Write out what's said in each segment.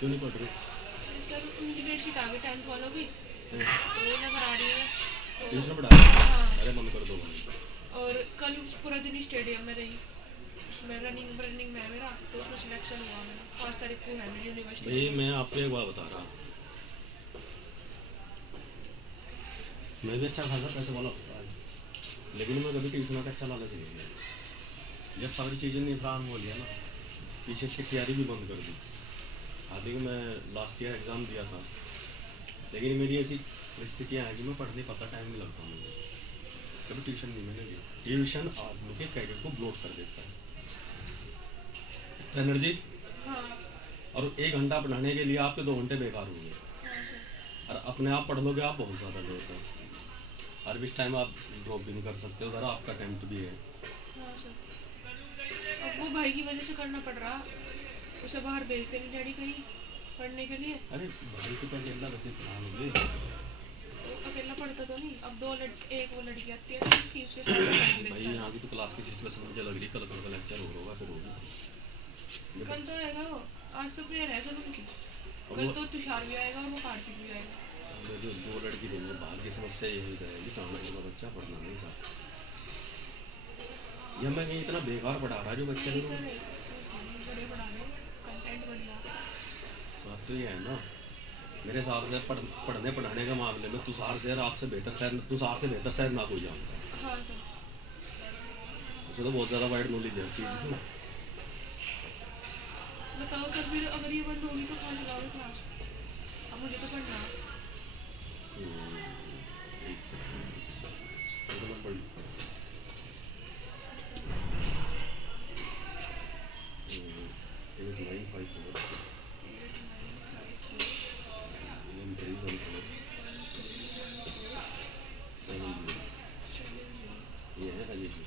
क्यों नहीं पढ़ रही? सर उनकी डेट की टारगेट 10th वालों की, हैं? तो वो ना करा रही है तो। ट्यूशन पढ़ा रही है? हाँ, अरे बंद कर दो भाई। और कल पूरा दिन स्टेडियम में रही, उसमें रनिंग में है मेरा, तो उसमें सिलेक्शन हुआ मेरा 5 तारीख को है मेरी यूनिवर्सिटी भाई में। मैं आपको एक बात बता रहा, मैं भी अच्छा खासा पैसे वाला होता है, लेकिन मैं कभी ट्यूशन का अच्छा लालच नहीं लिया। जब सारी चीज़ें नहीं फराहम हो गया ना, पीछे की तैयारी भी बंद कर दी। हालांकि मैं लास्ट ईयर एग्ज़ाम दिया था, लेकिन मेरी ऐसी परिस्थितियाँ हैं कि मैं पढ़ नहीं पाता, टाइम नहीं लगता मुझे। कभी ट्यूशन नहीं मैंने लिया। ट्यूशन आदमी के कैरियर को ब्लॉक कर देता है, एनर्जी। हाँ और 1 घंटा पढ़ाने के लिए आपके 2 घंटे बेकार हो गए। हाँ सर। और अपने आप पढ़ लोगे आप बहुत ज़्यादा ड्रॉप है, और इस टाइम आप ड्रॉप भी नहीं कर सकते, उधर आपका अटेम्प्ट भी है। हाँ सर, अब वो भाई की वजह से करना पड़ रहा, उसे बाहर भेजते नहीं डैडी कहीं पढ़ने के लिए। अरे भाई तो क्या अकेला वैसे पढ़ा लोगे? वो अकेला पढ़ता तो नहीं, अब एक वो लड़की आती है थी, उसके साथ वो पढ़ भी भाई लेता यहाँ की तो क्लास की सिचुएशन मुझे लग रही है, कल का लेक्चर हो होगा फिर होगी। है। कल तो आएगा वो, आज तो प्रेयर है सर उनकी, और कल वो तो तुषार भी आएगा और वो कार्तिक भी आएगा। जो 2 लड़की देंगे बाहर की समस्या यही रहेगी, सामने वाला बच्चा पढ़ना नहीं चाहता। यह मैं कहीं इतना बेकार पढ़ा रहा जो बच्चे नहीं को। सर, बड़े पढ़ा रहे, कंटेंट बढ़िया। बात तो ये है ना, मेरे हिसाब से पढ़ने पढ़ाने के मामले में तुषार से आपसे बेहतर शायद ना कोई जानता है। हाँ सर। उसे तो बहुत ज़्यादा वाइड नॉलेज है चीज़ की। बताओ सर, फिर अगर ये बंद होगी तो कहाँ चलाओगे क्लास? अब मुझे तो पढ़ना है। एक सेकंड, तो मैं पढ़ नाइन फाइव ये है अजय जी।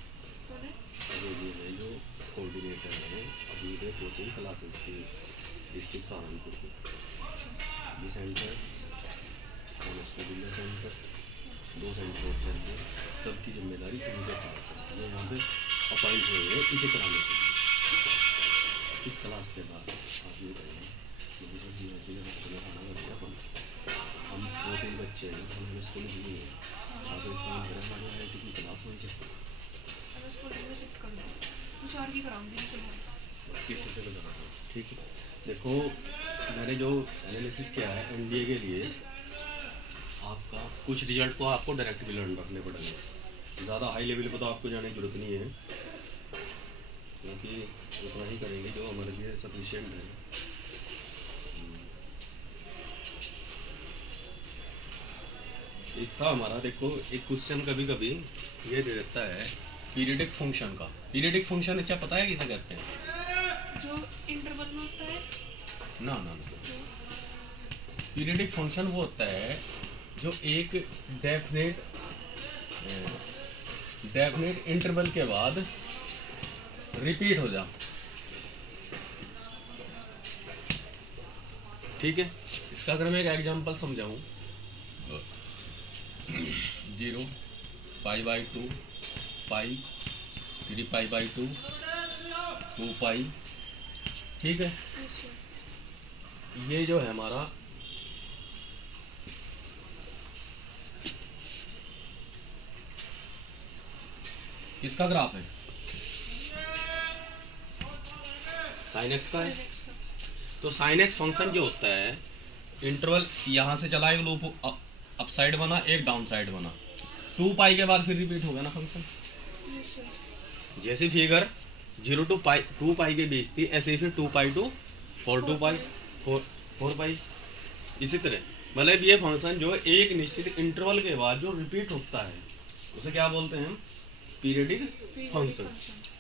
कौन है? अजय जी है जो कोऑर्डिनेटर है अभी कोचिंग क्लासेस की डिस्ट्रिक्ट सहारनपुर के। ये सेंटर ऑनस्टूडियो सेंटर 2 सेंटर और चल रहे, सबकी जिम्मेदारी उनके पास है। ये यहाँ पे अपॉइंट हुए हैं इसे कराने के लिए। इस क्लास के बाद आप ये करेंगे मुझे सर जी ऐसे बच्चे में खाना बच्चा पढ़, हम 2-3 बच्चे हैं हमारे स्कूल में नहीं है, आप एक काम करें हमारे आई आई टी की क्लास में से अब इसको में शिफ्ट कर दो, तुषार की कराऊंगी सुबह। किसी से भी करा दो, ठीक है। देखो मैंने जो एनालिसिस किया है एनडीए के लिए, आपका कुछ रिजल्ट तो आपको डायरेक्ट भी लर्न रखने पड़ेंगे, ज़्यादा हाई लेवल पर तो आपको जाने की जरूरत नहीं है, क्योंकि उतना ही करेंगे जो हमारे लिए सफिशिएंट है। एक था हमारा, देखो एक क्वेश्चन कभी कभी ये दे देता है पीरियडिक फंक्शन का। पीरियडिक फंक्शन अच्छा पता है किसे कहते हैं? जो इंटरवल में होता है ना ना ना, पीरियडिक फंक्शन वो होता है जो एक डेफिनेट इंटरवल के बाद रिपीट हो जा, ठीक है। इसका अगर मैं एक एग्जांपल समझाऊं, 0 π/2 पाई 3 π/2 2 पाई, ठीक है। ये जो है हमारा किसका ग्राफ है? साइन एक्स का है। तो साइन एक्स फंक्शन जो होता है, इंटरवल यहाँ से चला, एक लूप अप साइड बना, एक डाउन साइड बना, 2 पाई के बाद फिर रिपीट होगा ना फंक्शन। जैसे फिगर 0 to 2 पाई के बीच थी, ऐसे ही फिर 2 पाई to 4 पाई 4 पाई। इसी तरह मतलब ये फंक्शन जो एक निश्चित इंटरवल के बाद जो रिपीट होता है उसे क्या बोलते हैं हम? Periodic function.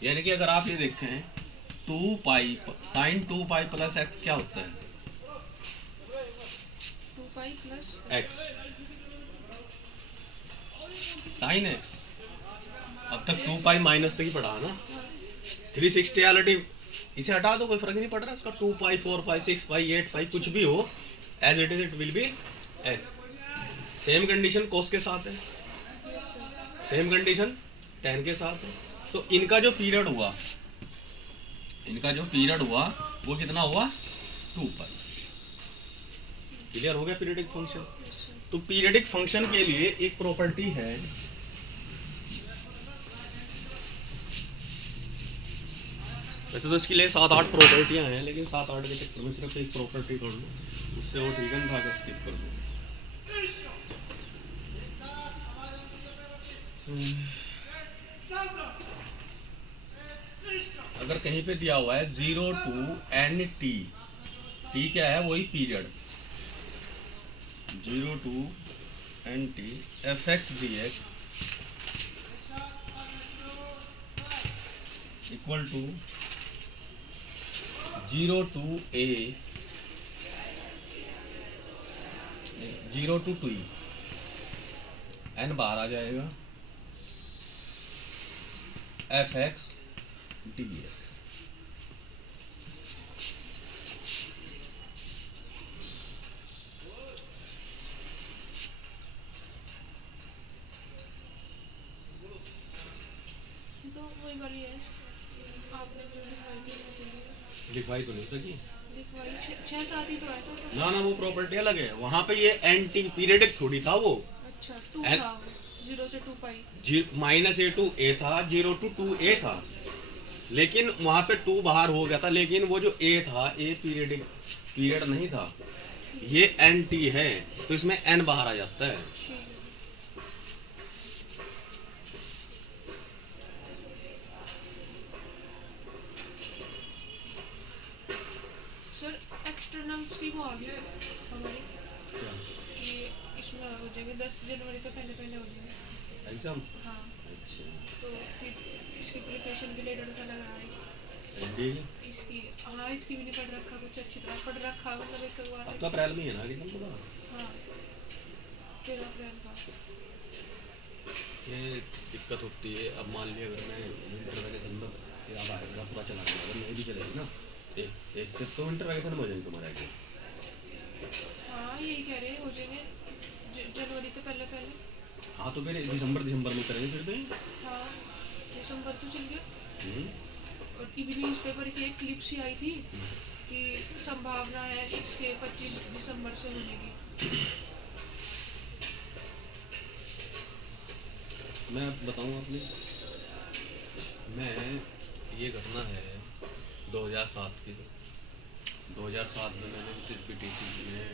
यानी कि अगर आप ये देखें 2 pi sine 2 pi plus x क्या होता है? 2 pi plus x sine x. अब तक 2 पाई माइनस तक ही पढ़ा ना। 360 रिलेटिव इसे हटा दो, कोई फर्क नहीं पड़ रहा इसका। 2 पाई 4 पाई 6 पाई 8 पाई कुछ भी हो, as it is it will be X. Same condition cos के साथ है, सेम कंडीशन tan के साथ है। तो इनका जो पीरियड हुआ वो कितना हुआ? 2 पाई। क्लियर हो गया पीरियडिक फंक्शन। Yes sir. तो पीरियडिक फंक्शन के लिए एक प्रॉपर्टी है, वैसे तो इसके लिए 7-8 प्रॉपर्टियां हैं, लेकिन 7-8 के चक्कर में सिर्फ एक प्रॉपर्टी कर लो, उससे वो ठीक है, भाग स्किप कर दो। अगर कहीं पे दिया हुआ है 0 to n t, टी क्या है, वही period, 0 to n t f x d x equal to 0 to a 0 to 2 n बाहर आ जाएगा एफ एक्स डी एक्स। तो वही वाली है आपने जो लिखवाई थी उसके लिए। लिखवाई तो नहीं होता कि लिखवाई 6-7 ही तो है सर। ना ना, वो प्रॉपर्टी अलग है, वहां पे ये एंटी पीरियडिक थोड़ी था वो, अच्छा 2 And- था 0 से 2 पाई। -a to a था, 0 to 2a था, लेकिन वहां पे 2 बाहर हो गया था, लेकिन वो जो a था, a पीरियड नहीं था, ये एंटी है, तो इसमें n बाहर आ जाता है। ठीक है। सर एक्सटर्नल्स की वो आ गई हमारी कि इसमें हो जाएंगे 10 जनवरी तो पहले पहले हो जाएंगे। एग्जाम हाँ अच्छा, तो फिर इसकी प्रिपरेशन के लिए डर सा लग रहा है। एनडी इसकी हाँ इसकी भी नहीं पढ़ रखा कुछ अच्छी तरह पढ़ रखा मतलब एक बार अब तो अप्रैल में ही है ना एग्जाम पूरा। हाँ 13 अप्रैल का। ये दिक्कत होती है, अब मान लिया अगर मैं विंटर वैकेशन में फिर अब आएगा पूरा चला गया, अगर नहीं भी चलेगी ना एक से तो विंटर वैकेशन में हो जाएगी तुम्हारा एग्जाम। हाँ यही कह रहे हैं हो जाएंगे जनवरी तो पहले पहले। हाँ तो फिर दिसंबर में करेंगे फिर तो ये। हाँ दिसंबर तो चल गया। हम्म, और टीवी न्यूज़पेपर की एक क्लिप सी आई थी कि संभावना है इसके 25 दिसंबर से होने की। मैं बताऊँ आपने, मैं ये घटना है 2007 की। 2007 में मैंने सिर्फ पीटीसी में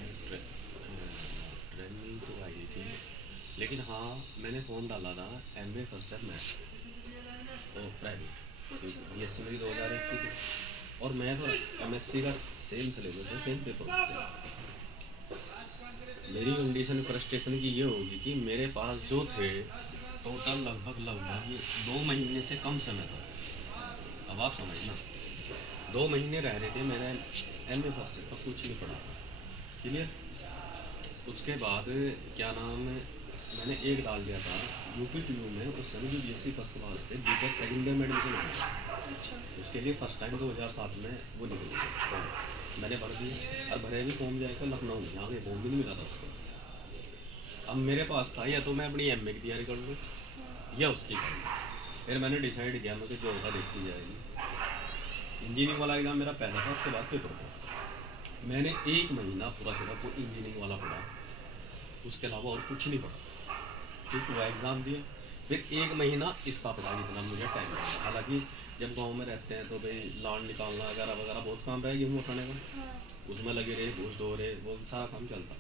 ट्रेनिंग तो आई थी, लेकिन हाँ मैंने फॉर्म डाला था एमए फर्स्ट ईयर मैथ और प्राइवेट, बीएससी मेरी 2001 की थी, और मैं तो एमएससी का सेम सिलेबस है, सेम पेपर होते हैं। मेरी कंडीशन फ्रस्ट्रेशन की ये होगी कि मेरे पास जो थे टोटल लगभग 2 महीने से कम समय था। अब आप समझना, 2 महीने रह रहे थे, मैंने एमए फर्स्ट ईयर का कुछ नहीं पढ़ा था, क्लियर। उसके बाद क्या नाम है, मैंने एक डाल दिया था यूपीटीयू में, उस समय जो बीएससी फर्स्ट क्लास थे बीटेक सेकंड ईयर में एडमिशन हो गया, अच्छा उसके लिए फर्स्ट टाइम 2007 में वो निकल गया फॉर्म, मैंने भर दिया। और भरे भी फॉर्म जाएगा लखनऊ, यहाँ पे फॉर्म भी नहीं मिला था उसको। अब मेरे पास था या तो मैं अपनी एमए की तैयारी कर लूँ या उसकी कर लूँ, फिर मैंने डिसाइड किया मैं जो होगा देखती जाएगी। इंजीनियरिंग वाला एग्ज़ाम मेरा पहला था, उसके बाद पेपर था। मैंने 1 महीना पूरा सिर्फ वो इंजीनियरिंग वाला पढ़ा, उसके अलावा और कुछ नहीं पढ़ा, ठीक। वो एग्ज़ाम दिया, फिर 1 महीना इसका पढ़ा जितना मुझे टाइम लगा। हालांकि जब गांव में रहते हैं तो भाई लॉन निकालना वगैरह वगैरह बहुत काम रहे, गेहूँ उठाने का, हाँ उसमें लगे रहे, घूस दो रहे, वो सारा काम चलता।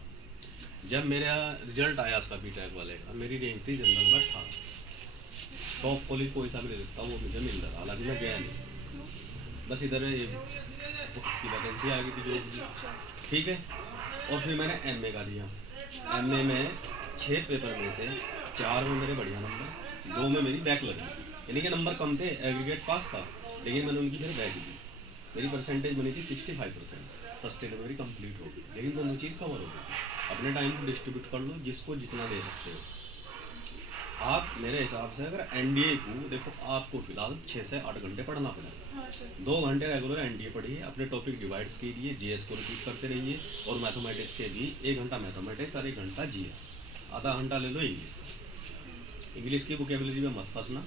जब मेरा रिजल्ट आया उसका बीटेक वाले का, मेरी रैंक थी जनरल में 18, टॉप कॉलेज कोई सा भी ले लेता वो मुझे मिल रहा, हालांकि मैं गया नहीं, बस इधर उसकी वैकेंसी आ गई थी जो, अच्छा ठीक है। और फिर मैंने एमए का दिया, एमए में 6 पेपर में से 4 में मेरे बढ़िया नंबर, 2 में मेरी बैक लगी, यानी कि नंबर कम थे, एग्रीगेट पास था, लेकिन मैंने उनकी फिर बैक दी। मेरी परसेंटेज बनी थी 65%, फर्स्ट ईयर मेरी कंप्लीट हो गई, लेकिन दोनों चीज़ कवर हो गई। अपने टाइम को डिस्ट्रीब्यूट कर लो, जिसको जितना दे सकते हो आप। मेरे हिसाब से अगर एनडीए को देखो, आपको फिलहाल 6 से 8 घंटे पढ़ना पड़ेगा, हाँ सर 2 घंटे रेगुलर एनडीए पढ़िए, अपने टॉपिक डिवाइड्स कीजिए, जीएस को रिपीट करते रहिए, और मैथमेटिक्स के भी 1 घंटा मैथमेटिक्स और 1 घंटा जीएस, आधा घंटा ले लो इंग्लिश की वोकेबुलरी में मत फंसना,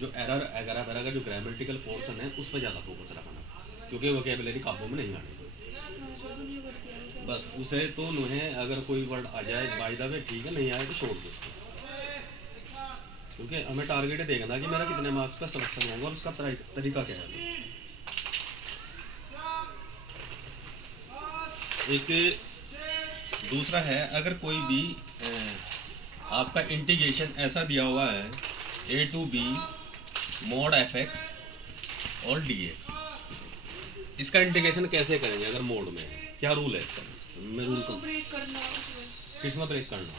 जो एरर वगैरह का जो ग्रामेटिकल पोर्शन है उस पर ज़्यादा फोकस रखना, क्योंकि वोकेबुलरी काबू में नहीं आने। हाँ सर दुनिया भर की है बस उसे तो नुहें अगर कोई वर्ड आ जाए बाय द वे ठीक है, नहीं आए तो छोड़ दो उसको। क्योंकि हमें टारगेट है देखना कि मेरा कितने मार्क्स का सिलेक्शन होगा और उसका तरीका क्या है। एक दूसरा है, अगर कोई भी आपका इंटीग्रेशन ऐसा दिया हुआ है a to b mod f x और डी एक्स, इसका इंटीग्रेशन कैसे करेंगे अगर मोड में है? क्या रूल है इसका? मैं रूल उसको ब्रेक करना उसमें, किसमें ब्रेक करना?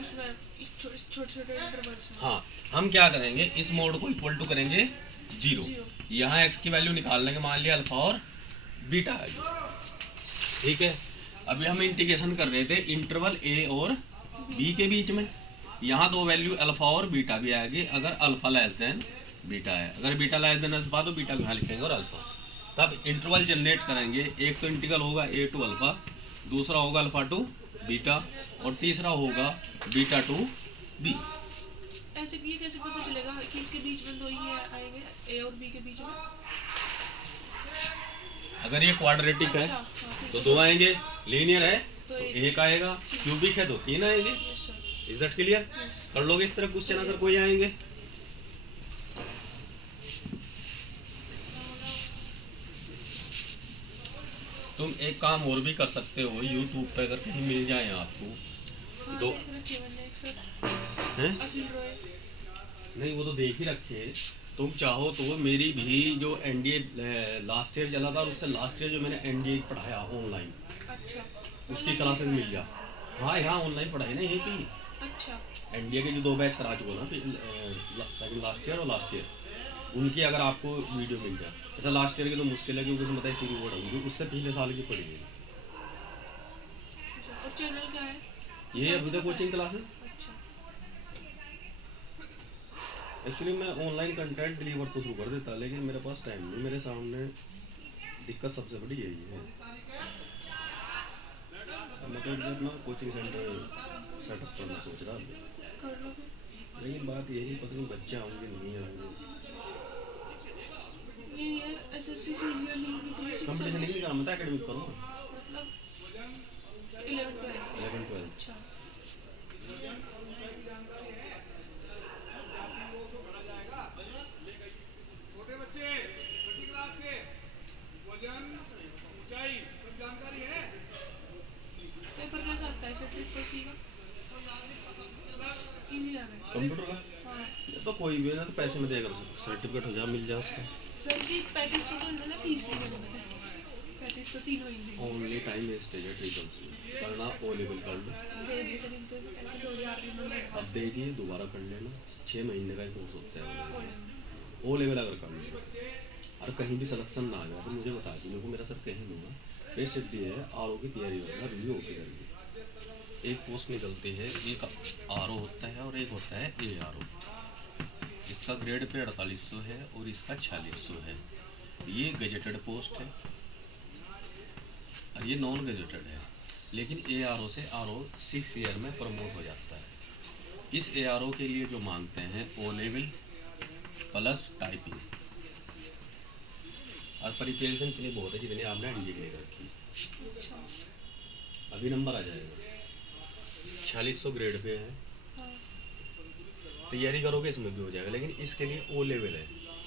उसमें इस छोटे छोटे इंटरवल्स में। हाँ, हम क्या करेंगे, इस मोड को इक्वल टू करेंगे 0। यहाँ एक्स की वैल्यू निकाल लेंगे, मान लिया अल्फा और बीटा है, ठीक है। अभी हम इंटीग्रेशन कर रहे थे इंटरवल ए और बी के बीच में। यहाँ दो वैल्यू अल्फा और बीटा भी आएगी, अगर अल्फा लेस देन बीटा है, अगर बीटा लेस देन अल्फा तो बीटा यहाँ लिखेंगे और अल्फा। तब इंटरवल जनरेट करेंगे, एक तो इंटीग्रल होगा ए टू अल्फा, दूसरा होगा अल्फा टू बीटा और तीसरा होगा बीटा टू बी। ऐसे ये कैसे पता चलेगा कि इसके बीच में दो ही आएंगे, ए और बी के बीच में? अगर ये क्वाड्रेटिक है अच्छा, हाँ, तो दो आएंगे, लीनियर है तो तो एक आएगा, क्यूबिक है तो तीन आएंगे। Yes sir. Is that clear? कर लोगे इस तरह क्वेश्चन अगर कोई आएंगे? तुम एक काम और भी कर सकते हो, यूट्यूब पे अगर कहीं मिल जाए आपको हाँ, दो देख रखिए मैंने एक सर, हैं, अखिल रॉय। नहीं वो तो देख ही रखे। तुम चाहो तो मेरी भी जो एनडीए लास्ट ईयर चला था और उससे लास्ट ईयर जो मैंने एनडीए पढ़ाया ऑनलाइन, अच्छा उसकी क्लासेस मिल जा। हाँ यहाँ ऑनलाइन पढ़ाई ना यहीं पे, अच्छा एनडीए के जो 2 बैच करा चुका ना, सेकंड लास्ट ईयर और लास्ट ईयर, उनकी अगर आपको वीडियो मिल जाए। ऐसा लास्ट ईयर की तो मुश्किल है क्योंकि उसमें बताइए सीरी बोर्ड होगी, उससे पिछले साल की पड़ी है। और चैनल क्या है? ये अभी तक कोचिंग क्लास है। अच्छा एक्चुअली मैं ऑनलाइन कंटेंट डिलीवर तो शुरू कर देता, लेकिन मेरे पास टाइम नहीं। मेरे सामने दिक्कत सबसे बड़ी यही है। मैं तो अपना कोचिंग सेंटर सेटअप करना सोच रहा था, कर लो फिर। लेकिन बात यही पता नहीं बच्चे आएंगे नहीं आएंगे। ये एसएससी सीरियल कंपटीशन नहीं करना, मैं तो एकेडमिक करूँगा, मतलब 11 11-12। अच्छा छोटे बच्चे छठी क्लास के वजन ऊंचाई सब जानकारी है। पेपर कैसा आता है सर? ट्रिपल सी का इजी आ रहा है? कंप्यूटर का हाँ ये तो कोई भी ना, तो पैसे में देगा सर्टिफिकेट हो जा, मिल जाए उसका। सर जी 35 तो उन्होंने फीस नहीं देनी है, 35 तो तीन होंगे। ओनली टाइम वेस्टेज है ट्रिपल सी करना। ओ लेवल कर लो, दे दिए सर इनके ऐसे 2000 में अब दे दिए, दोबारा कर लेना। 6 महीने का ही कोर्स होता है ओ लेवल अगर कर लो और कहीं भी सिलेक्शन ना आ जाए तो मुझे बता दी, मेरे को मेरा सर कहीं दूंगा। फिर सिर्फ ये है आर की तैयारी करना, रिव्यू होकर करेंगे। एक पोस्ट निकलती है, एक आर होता है और एक होता है ए आर। इसका ग्रेड पे 4800 है और इसका 4600 है। ये गजेटेड पोस्ट है और ये नॉन गजेटेड है, लेकिन ए आर ओ से आर ओ 6 ईयर में प्रमोट हो जाता है। इस ए आर ओ के लिए जो मांगते हैं ओ लेवल प्लस टाइपिंग और प्रिपरेशन इतनी बहुत है जितने आपने एनडीए के लिए रखी। अभी नंबर आ जाएगा, 4600 ग्रेड पे है। हाँ तैयारी करोगे इसमें भी हो जाएगा, लेकिन इसके लिए ओ लेवल है।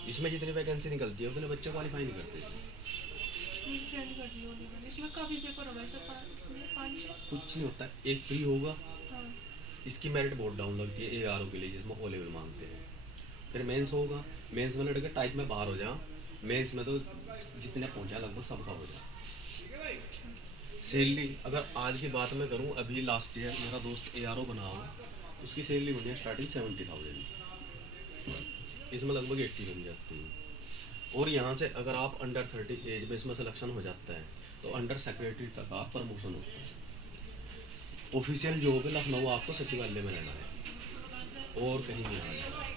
इसमें जितनी वैकेंसी निकलती है उतने बच्चे क्वालिफाई नहीं करते। मेरी फ्रेंड कर रही होगी, इसमें काफ़ी पेपर होगा सर, 5-6। कुछ नहीं होता, एक फ्री होगा, हाँ इसकी मेरिट बहुत डाउन लगती है ए आर ओ के लिए, जिसमें ओ लेवल मांगते हैं। फिर मेंस होगा, मेंस में लड़के टाइप में बाहर हो जाओ, मेंस में तो जितने पहुंचा लगभग सबका हो जाए। सैलरी अगर आज की बात मैं करूं, अभी लास्ट ईयर मेरा दोस्त ए आर ओ बना हुआ, उसकी सैलरी बनी है स्टार्टिंग 70,000, इसमें लगभग 80 बन जाती है। और यहाँ से अगर आप अंडर 30 एज में इसमें सिलेक्शन हो जाता है तो अंडर सेक्रेटरी तक आप प्रमोशन होता है। ऑफिशियल जॉब है लखनऊ, आपको सचिवालय में रहना है और कहीं नहीं आना है।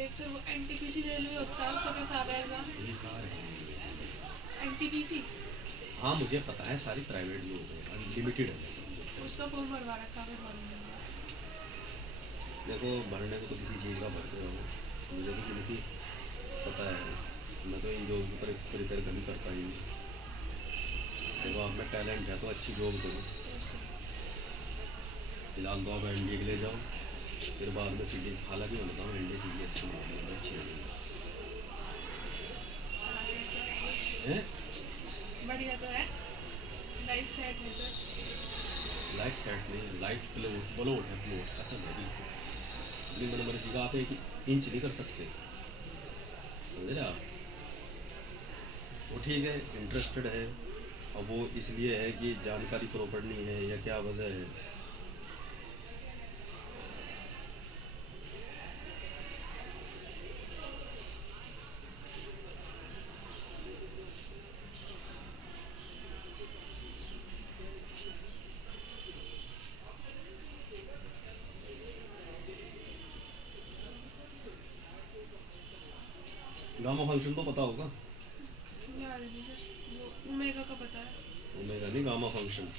एक सर वो एनटीपीसी रेलवे होता है, उसका कैसा आ रहेगा? ये कहाँ है? एनटीपीसी हाँ मुझे पता है, सारी प्राइवेट जॉब है, अनलिमिटेड है। उसका फॉर्म भरवा रखा है, भरवा देखो भरने को तो किसी चीज़ का भरते रहो, मुझे तो क्योंकि पता है मैं तो इन जॉब की प्रिपेयर कभी कर पाई नहीं। देखो आप में टैलेंट है तो अच्छी जॉब करो, फिलहाल तो आप एनडीए के लिए जाओ, फिर बाद में सीडी, हालांकि मैं बताऊँ एनडीए सीडी अच्छी नहीं है, अच्छी नहीं है। बढ़िया तो है, लाइफ सेट है तो। लाइट सेट नहीं है, लाइट प्लोट ब्लोट है, प्लोट खत्म है बिल्कुल। अपनी मन मर्जी का आप एक इंच नहीं कर सकते, समझ रहे आप। वो ठीक है इंटरेस्टेड है, अब वो इसलिए है कि जानकारी प्रॉपर नहीं है या क्या वजह है। गामा फंक्शन तो पता होगा, याद नहीं सर, वो ओमेगा का पता है। ओमेगा नहीं गामा फंक्शन।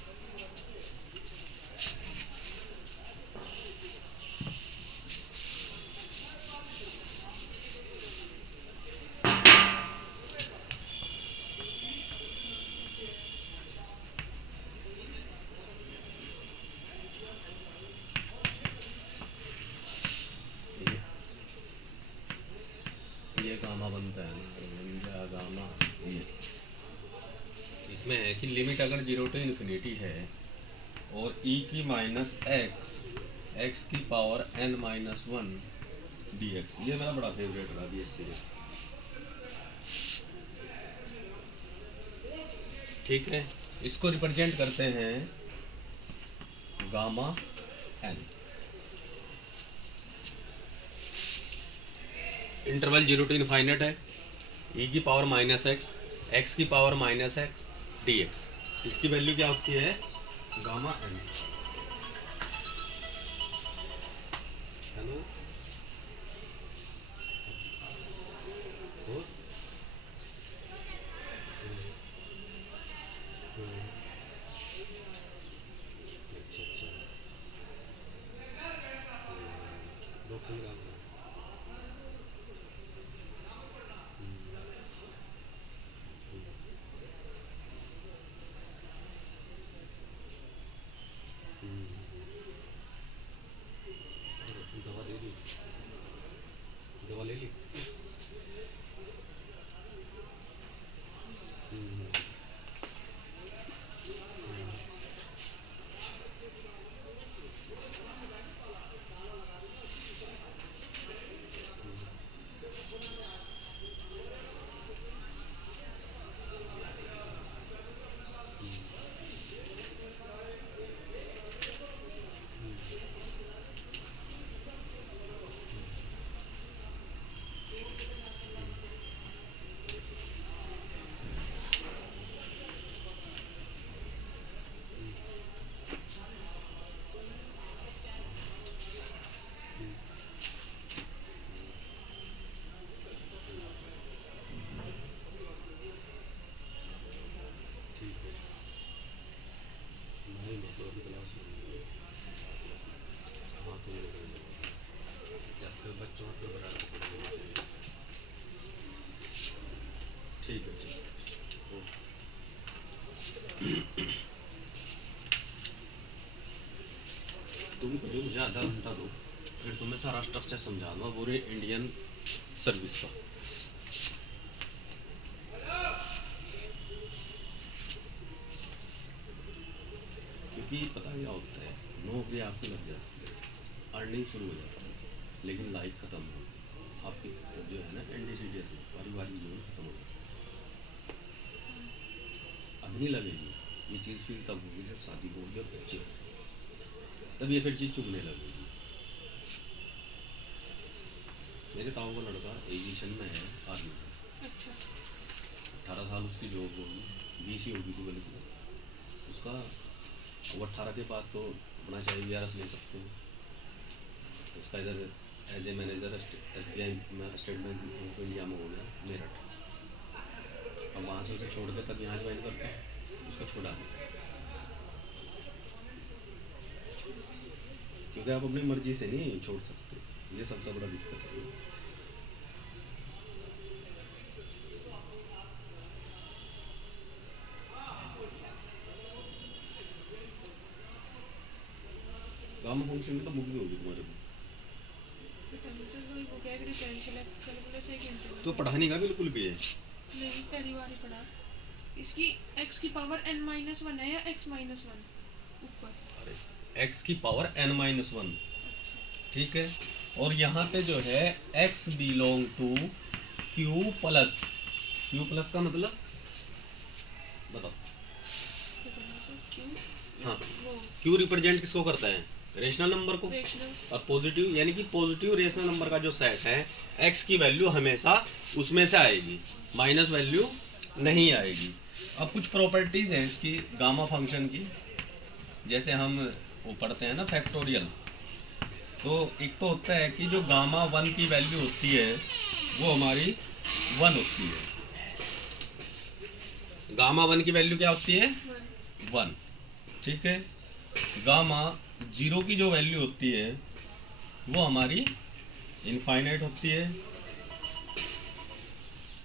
ये गामा बनता है ना, गामा ये इसमें है कि लिमिट अगर 0 to इन्फिनिटी है और e की माइनस एक्स की पावर n माइनस 1 dx, ये मेरा बड़ा फेवरेट रहा बीएससी में। ठीक है, इसको रिप्रेजेंट करते हैं gamma n। Interval 0 to infinite है, e की पावर माइनस एक्स की पावर माइनस एक्स dx, इसकी वैल्यू क्या होती है गामा n। हेलो और अच्छा अच्छा दो फिंगर आप दवा ले ली, दवा ले ली। ठीक है, नहीं मैं तो अभी क्लास में, हाँ तो जब फिर बच्चों को बनाना पड़ेगा। ठीक है ठीक है, ओके। तुम कभी मुझे आधा घंटा दो, फिर तुम्हें सारा स्ट्रक्चर समझा दूंगा पूरे इंडियन सर्विस का। क्योंकि पता क्या होता है, नौकरी आपकी लग जाती है, अर्निंग शुरू हो जाती है, लेकिन लाइफ खत्म हो आपकी, जो है ना एनडीसीडीएस में पारिवारिक जीवन खत्म हो जाता है। अब नहीं लगेगी ये चीज़, फिर तब होगी जब शादी होगी और बच्चे होंगे, तब ये फिर चीज़ चुभने लगेगी। मेरे ताऊ का लड़का एविएशन में है, आर्मी में, अच्छा 18 साल उसकी जॉब होगी, 20 ही होगी तो बल्कि उसका, वो 18 के बाद तो अपना चाहे वीआरएस ले सकते हो। उसका इधर एज ए मैनेजर एसबीआई में, स्टेट बैंक ऑफ इंडिया में हो गया मेरठ। अब वहाँ से उसे छोड़ के तब यहाँ ज्वाइन करता है, उसको छोड़ा नहीं। क्योंकि आप अपनी मर्जी से नहीं छोड़ सकते, ये सबसे बड़ा दिक्कत है। गामा फंक्शन की तो बुक भी होगी तुम्हारे पास, पता नहीं सर, वही वो क्या है, डिफरेंशियल कैलकुलस एक इंटीग्रल। तो पढ़ाने का बिल्कुल भी है। नहीं, पहली बार ही पढ़ा। इसकी x की पावर n-1 है या x-1 ऊपर? अरे x की पावर n-1, ठीक है। और यहाँ पे जो है x belong to q plus, q plus का मतलब बताओ। पता नहीं सर, क्यों? हाँ, वो q रिप्रेजेंट किसको करता है, रेशनल नंबर को। रेशनल। और पॉजिटिव यानी कि पॉजिटिव रेशनल नंबर का जो सेट है, x की वैल्यू हमेशा उसमें से आएगी, माइनस वैल्यू नहीं आएगी। अब कुछ प्रॉपर्टीज हैं इसकी गामा फंक्शन की, जैसे हम वो पढ़ते हैं ना फैक्टोरियल, तो एक तो होता है कि जो गामा 1 की वैल्यू होती है वो हमारी 1 होती है। गामा 1 की वैल्यू क्या होती है, 1, ठीक है। गामा 0 की जो वैल्यू होती है वो हमारी इनफाइनाइट होती है।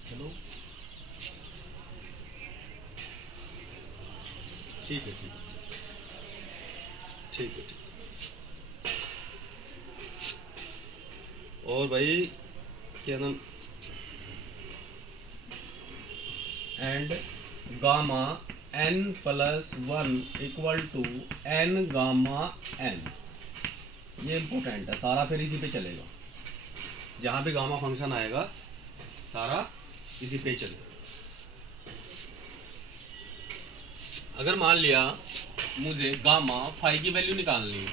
हेलो, ठीक है, ठीक है, ठीक है, ठीक। और भाई क्या नाम, and gamma n+1 equal to n gamma n, ये इम्पोर्टेंट है, सारा फिर इसी पे चलेगा, जहाँ भी गामा फंक्शन आएगा सारा इसी पे चलेगा। अगर मान लिया मुझे गामा 5 की वैल्यू निकालनी है,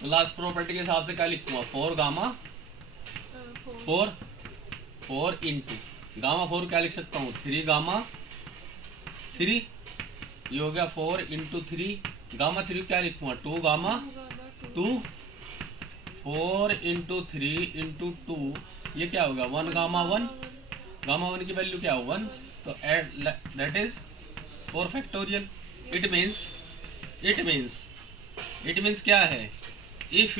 तो लास्ट प्रॉपर्टी के हिसाब से क्या लिखूंगा, 4 गामा 4 इंटू गामा 4 क्या लिख सकता हूँ, 3 गामा 3, ये हो गया 4 इंटू 3 गामा 3 क्या लिखूंगा, 2 गामा 2, 4 इंटू 3 इंटू 2, ये क्या होगा 1 गामा 1, गामा 1 की वैल्यू क्या हो 1, तो and that is 4 factorial. It means क्या है, इफ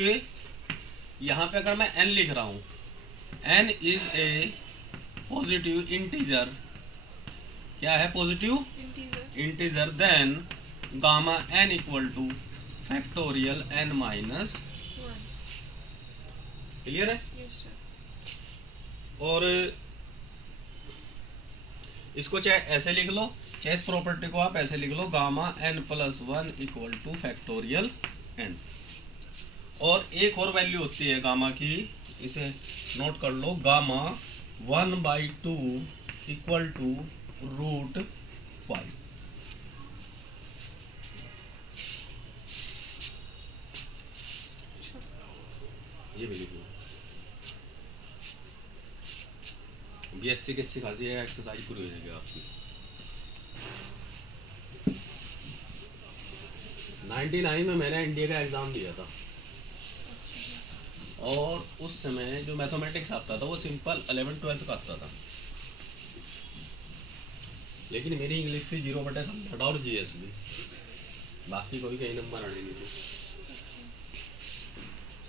यहाँ पे अगर मैं n लिख रहा हूँ, n is a positive integer, क्या है positive integer, then gamma n equal to factorial n-1। Clear है। Yes sir. और इसको चाहे ऐसे लिख लो, चाहे इस प्रॉपर्टी को आप ऐसे लिख लो, gamma n+1 equal to factorial n। और एक और वैल्यू होती है गामा की, इसे नोट कर लो, गामा 1/2 इक्वल टू √π। ये भी लिख लो, BSc की अच्छी खासी है, एक्सरसाइज पूरी हो जाएगी आपकी। 99 में मैंने इंडिया का एग्ज़ाम दिया था, और उस समय जो मैथमेटिक्स आता था वो सिंपल 11th-12th का आता था, लेकिन मेरी इंग्लिश थी 0/100 और GS भी, बाकी कोई कहीं नंबर आने नहीं थे।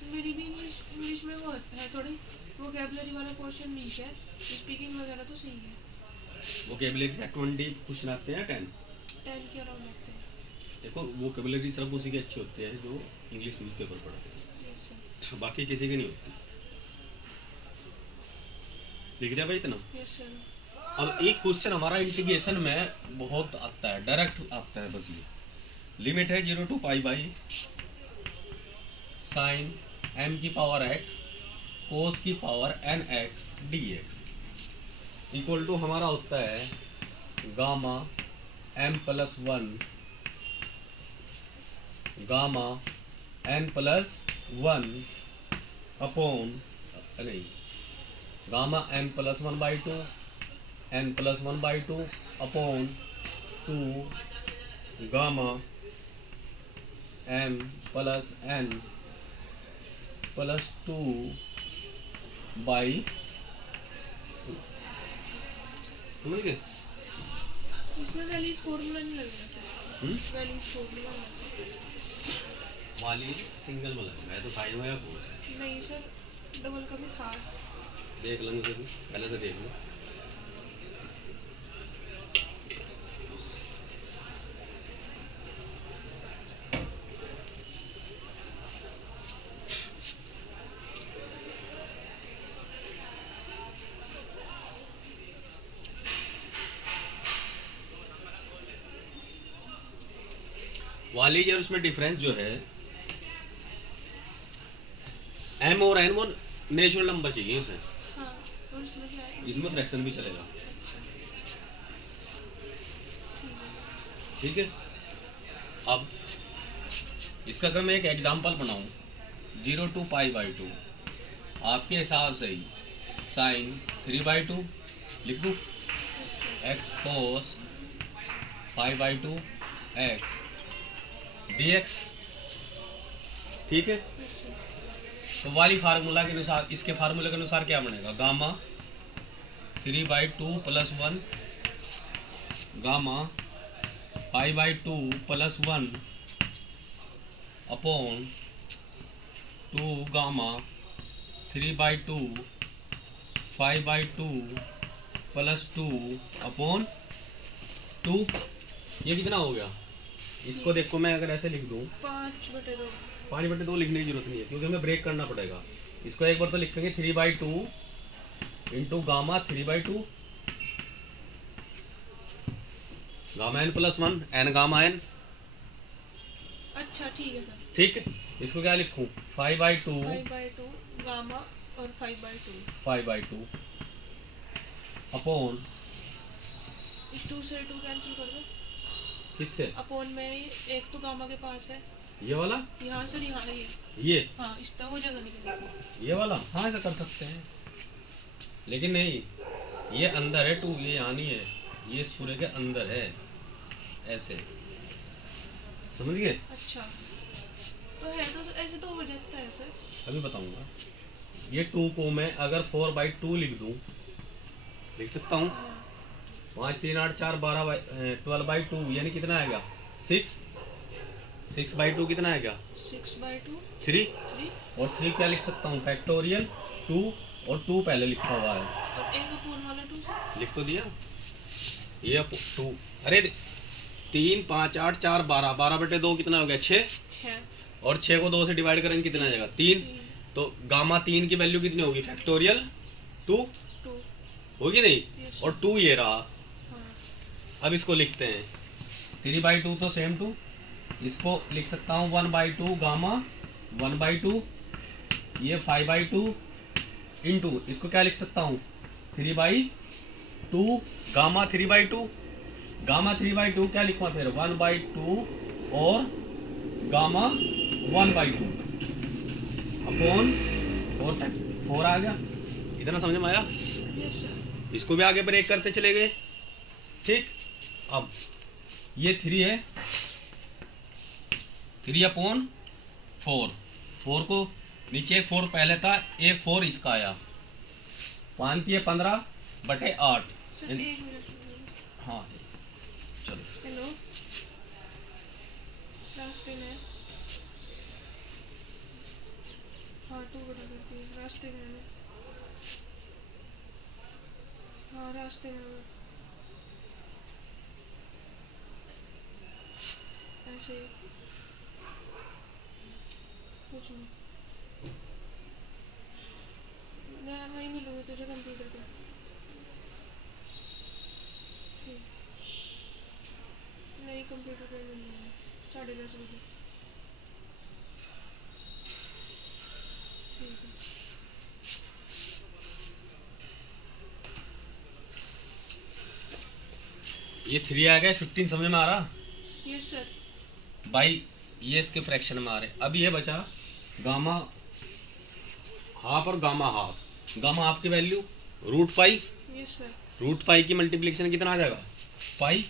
मेरी भी इंग्लिश में वो है थोड़ी वोकैबुलरी वाला पोर्शन वीक है, स्पीकिंग वगैरह तो सही है। वोकेबुलरी का 20 क्वेश्चन आते हैं, 10 10 के अराउंड आते हैं। देखो वोकेबुलरी सिर्फ उसी की अच्छी होती है जो इंग्लिश न्यूज़पेपर पढ़ते हैं, यस सर। बाकी किसी की नहीं होती। लिख दिया भाई इतना। Yes sir. अब एक क्वेश्चन हमारा इंटीग्रेशन में बहुत आता है, डायरेक्ट आता है, बस ये लिमिट है 0 to π साइन m की पावर x कोस की power nx dx equal to हमारा होता है gamma m+1 gamma n+1 upon, नहीं, gamma n+1/2 n+1/2 upon 2 gamma m+n +2 by, समझ गए। इसमें वैल्यूज फॉर्मूला नहीं लगना चाहिए, वैल्यूज फॉर्मूला वाली सिंगल में लगा, मैं तो साइन में को नहीं सर, डबल का भी था। देख लेंगे फिर, पहले से देख लो। वाली और उसमें डिफरेंस जो है, एम और एन वो नेचुरल नंबर चाहिए उसे, हाँ, और इसमें क्या है? इसमें फ्रैक्शन भी चलेगा। ठीक है, अब इसका अगर मैं एक एग्जांपल बनाऊं, 0 to π/2, आपके हिसाब से ही साइन 3/2 लिख दूं, x cos 5/2 x dx। ठीक है, तो वाली फार्मूला के अनुसार, इसके फार्मूले के अनुसार क्या बनेगा, gamma 3/2 + 1 gamma 5/2 + 1 upon 2 gamma 3/2 5/2 + 2 upon 2। ये कितना हो गया? इसको देखो, मैं अगर ऐसे लिख दूं 5/2। 5/2 लिखने की जरूरत नहीं है, क्योंकि हमें ब्रेक करना पड़ेगा। इसको एक बार तो लिखेंगे 3/2 into gamma 3/2 gamma n + 1 n gamma n। अच्छा ठीक है सर। ठीक है, इसको क्या लिखूं, 5/2 5/2 गामा और 5/2। 5/2 अपॉन, इस 2 से 2 कैंसिल कर दो। किससे? अपॉन में एक तो गामा के पास है, ये वाला, यहाँ से यहाँ है ये हाँ, इस तरह हो जाएगा निकल। ये वाला, हाँ ऐसा कर सकते हैं, लेकिन नहीं, ये अंदर है 2, ये यहाँ नहीं है, ये इस पूरे के अंदर है, ऐसे समझ गए? अच्छा, तो है तो ऐसे तो हो जाता है सर। अभी बताऊंगा। ये 2 को मैं अगर 4/2 लिख दूं, लिख सकता हूँ, 5 3 8 4 12/2 यानी कितना आएगा, 6। 6/2 कितना आएगा, 6/2 3। 3 और 3 क्या लिख सकता हूँ, फैक्टोरियल 2, और 2 पहले लिखा हुआ है, और एक अपॉन वाला 2 सर। लिख तो दिया। ये 2, अरे 3 5 8 4 12, 12/2 कितना हो गया, 6। 6 और 6 को 2 से डिवाइड करेंगे कितना आ जाएगा, 3। तो गामा 3 की वैल्यू कितनी होगी, फैक्टोरियल 2 2। होगी नहीं, Yes. और 2 ये रहा। हाँ, अब इसको लिखते हैं 3/2 तो सेम 2, इसको लिख सकता हूँ 1/2 गामा 1/2, ये 5/2 इंटू, इसको क्या लिख सकता हूँ 3/2 गामा 3/2, गामा 3/2 क्या लिखूँ फिर 1/2 और गामा 1/2 अपॉन 4 आ गया। इतना समझ में आया? Yes sir. इसको भी आगे ब्रेक करते चले गए। ठीक, अब ये 3 है, 3/4, 4 को नीचे 4 पहले था, एक 4 इसका आया, 5 × 15/8। सर एक मिनट। हाँ चलो, हेलो, रास्ते में, हाँ 2 बटा करती है, रास्ते में है। हाँ रास्ते में है। ऐसे ही कुछ नहीं, मैं वहीं मिलूंगी तुझे कंप्यूटर पे। ठीक, नहीं कंप्यूटर पे मिलूंगी 10:30 बजे। ठीक है। ये 3 आ गया, 15 समझ में आ रहा यस सर। भाई, ये इसके फ्रैक्शन में आ रहे। अब ये बचा गामा हाफ और गामा हाफ। गामा हाफ की वैल्यू √π, यस सर। √π की मल्टीप्लिकेशन कितना आ जाएगा, पाई।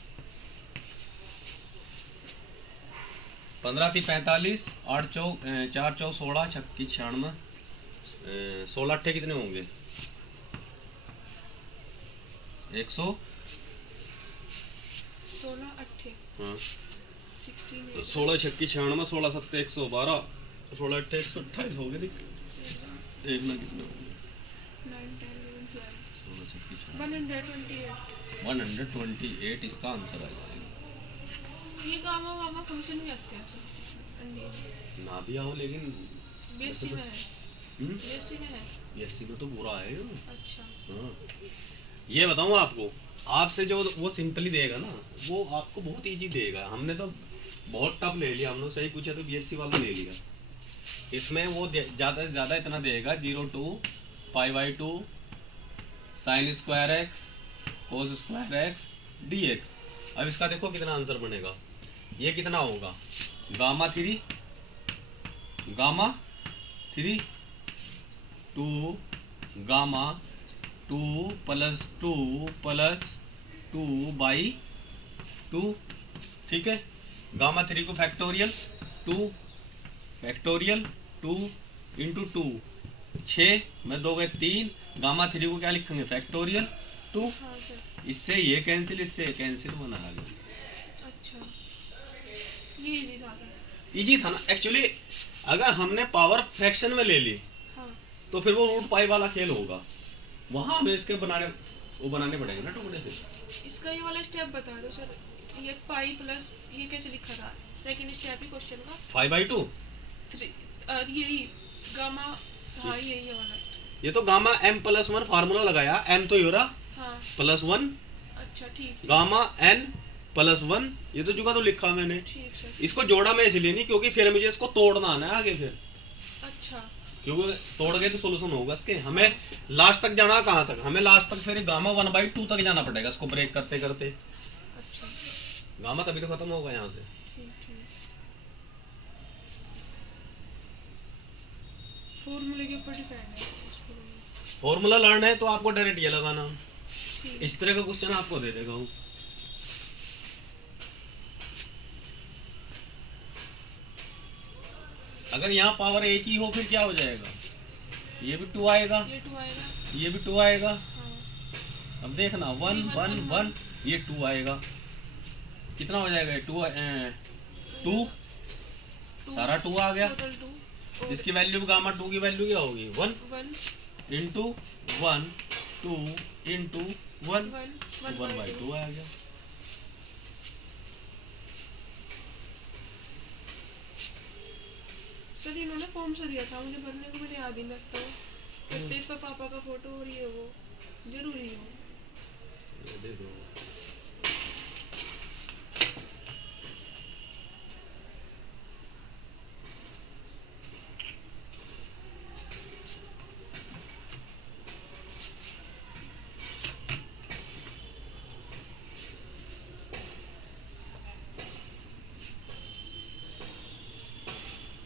15 × 45, 8 4 16, 36 96, 16 8 कितने होंगे, 100। 16 8। हाँ, 16 16 छक्की 96, 16 सत्ते 112, 16 अट्ठे 128 हो गए। देखना कितना हो गया। 9 10 11 12 16 छक्की 128 128 इसका आंसर आ जाएगा। ये गामा वामा फंक्शन भी आते हैं सर। ना भी आओ लेकिन बीएससी में है। बीएससी में है। बीएससी में तो बुरा है ये। अच्छा हाँ। ये बताऊँ आपको, आपसे जो वो सिंपली देगा ना, वो आपको बहुत इजी देगा। हमने तो बहुत टफ ले लिया, हमने सही पूछा तो बीएससी वाला ले लिया। इसमें वो ज़्यादा से ज़्यादा इतना देगा 0 to π/2 sin square x cos square x dx। अब इसका देखो कितना आंसर बनेगा। ये कितना होगा, गामा 3 2 गामा 2 + 2 + 2/2, ठीक है। गामा 3 को फैक्टोरियल 2 × 2 6 में 2 गए 3। गामा 3 को क्या लिखेंगे, फैक्टोरियल 2। हाँ सर। इससे ये कैंसिल, इससे कैंसिल बना आ गया। अच्छा ये इजी था सर। इजी था ना एक्चुअली। अगर हमने पावर फ्रैक्शन में ले ली हाँ तो फिर वो रूट पाई वाला खेल होगा। वहां हमें इसके बनाने पड़ेंगे ना टुकड़े। फिर इसका ये वाला स्टेप बता दो सर। ये पाई प्लस ये कैसे लिखा था सेकंड स्टेप ही क्वेश्चन का। 5/2 यही गामा। हाँ यही वाला। ये तो गामा m+1 फार्मूला लगाया। m तो ये रहा हाँ +1, अच्छा ठीक गामा n+1, ये तो जुगा तो लिखा मैंने। ठीक सर। इसको जोड़ा मैं इसलिए नहीं क्योंकि फिर मुझे इसको तोड़ना आना है आगे। फिर अच्छा क्योंकि तोड़ गए तो सोल्यूशन होगा इसके। हमें लास्ट तक जाना, कहाँ तक, हमें लास्ट तक फिर गामा 1/2 तक जाना पड़ेगा इसको ब्रेक करते करते। अच्छा गामा तभी तो खत्म होगा यहाँ से। ठीक ठीक। फॉर्मूले के ऊपर डिपेंड है इसको। फॉर्मूला लर्न है तो आपको डायरेक्ट ये लगाना। ठीक। इस तरह का क्वेश्चन आपको दे देगा वो। अगर यहाँ पावर एक ही हो फिर क्या हो जाएगा, ये भी 2 आएगा, ये 2 आएगा। ये भी 2 आएगा। हाँ अब देखना 1 1 1, ये 2 आएगा। कितना हो जाएगा, 2 सारा 2 आ गया। टोटल 2। इसकी वैल्यू गामा 2 की वैल्यू क्या होगी, 1 1 × 1 2 × 1 1/2 आ गया। सर इन्होंने फॉर्म से दिया था मुझे भरने को, मुझे याद ही नहीं रखता। फिर पे इस पर पापा का फोटो और ये वो जरूरी है। ये दे दो।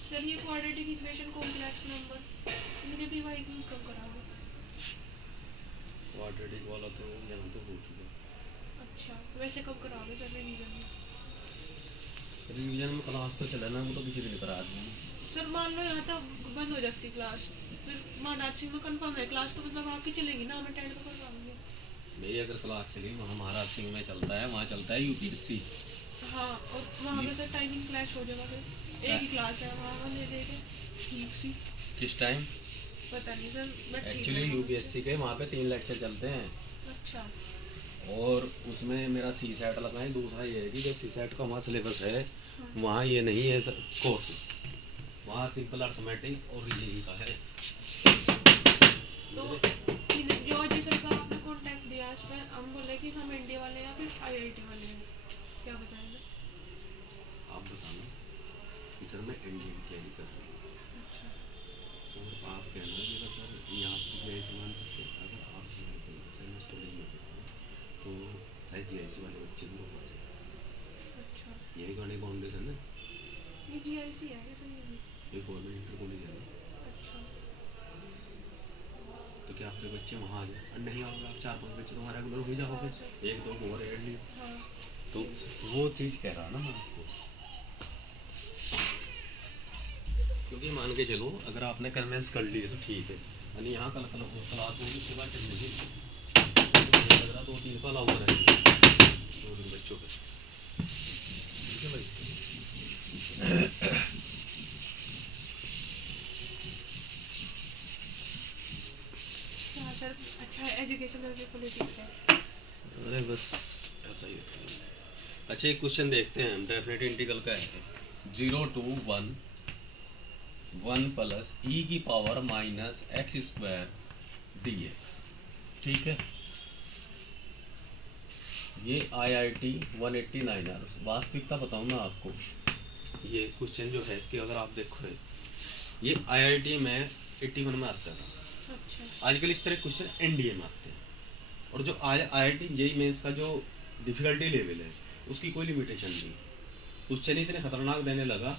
सर ये क्वाड्रेटिक इक्वेशन कॉम्प्लेक्स नंबर इनके भी वाई यूज कब कराओगे। क्वाड्रेटिक वाला तो यहाँ तो हो चुका। अच्छा वैसे कब कराओगे सर रिवीजन में। रिवीजन में क्लास तो चला ना, वो तो किसी दिन करा दूंगा। सर मान लो यहाँ तक बंद हो जाती क्लास, फिर महाराज सिंह में कंफर्म है क्लास तो मतलब आपकी चलेगी ना, हमें अटेंड तो करवाएंगे। मेरी अगर क्लास चली, वहाँ महाराज सिंह में चलता है, वहाँ चलता है यूपीएससी। हाँ और वहाँ पे सर टाइमिंग क्लैश हो जाएगा, फिर एक ही क्लास है वहाँ ले लेके ठीक सी। किस टाइम, पता नहीं सर बट एक्चुअली यूपीएससी के वहाँ पे 3 लेक्चर चलते हैं। अच्छा और उसमें मेरा सी सेट लगा है। दूसरा ये है कि जो सी सेट का वहाँ सिलेबस है, वहाँ ये नहीं है कोर्स, वहाँ सिंपल अर्थमेटिक और रीजनिंग का है। तो जो जी सर का आपने कॉन्टैक्ट दिया इस पर हम बोले कि हम इंडिया वाले या फिर आईआईटी वाले हैं, क्या बताएंगे आप बताना कि सर मैं एनडीए की तैयारी कर रही हूँ। अच्छा और आप कहना कि अगर सर यहाँ पर जी आई सी मान सकते हैं, अगर आप सर मैं स्टूडेंट में देता हूँ तो शायद जी आई सी वाले बच्चे भी हो जाए। अच्छा यही गाने फाउंडेशन है, ये जीआईसी है सर ये भी। ये गवर्नमेंट इंटर कॉलेज है ना। अच्छा तो क्या आपके बच्चे वहाँ आ जाए, और नहीं आओगे आप 4-5 बच्चे तो हमारा रेगुलर हो जाओगे, 1-2 ओवर एड ली। हाँ तो वो चीज़ कह रहा ना मैं आपको। क्योंकि मान के चलो अगर आपने कन्वेंस कर ली है तो ठीक है, यानी यहाँ कल क्लास होगी सुबह चलने लग रहा 2-3 कल आउट रहेंगे 2 दिन बच्चों के, ठीक है भाई। हाँ सर, अच्छा एजुकेशन और पॉलिटिक्स है। अरे बस ऐसा ही होता है। अच्छा एक क्वेश्चन देखते हैं हम, डेफिनेट इंटीग्रल का है 0 to 1 1 प्लस ई की power minus x square D x. ठीक है, ये IIT 189 वास्तविकता बताऊँ ना आपको, ये क्वेश्चन जो है इसके अगर आप देखो ये IIT में 81 में आता था। अच्छा आजकल इस तरह क्वेश्चन NDA में आते हैं, और जो IIT JEE मेंस का जो डिफिकल्टी लेवल है उसकी कोई लिमिटेशन नहीं। क्वेश्चन इतने खतरनाक देने लगा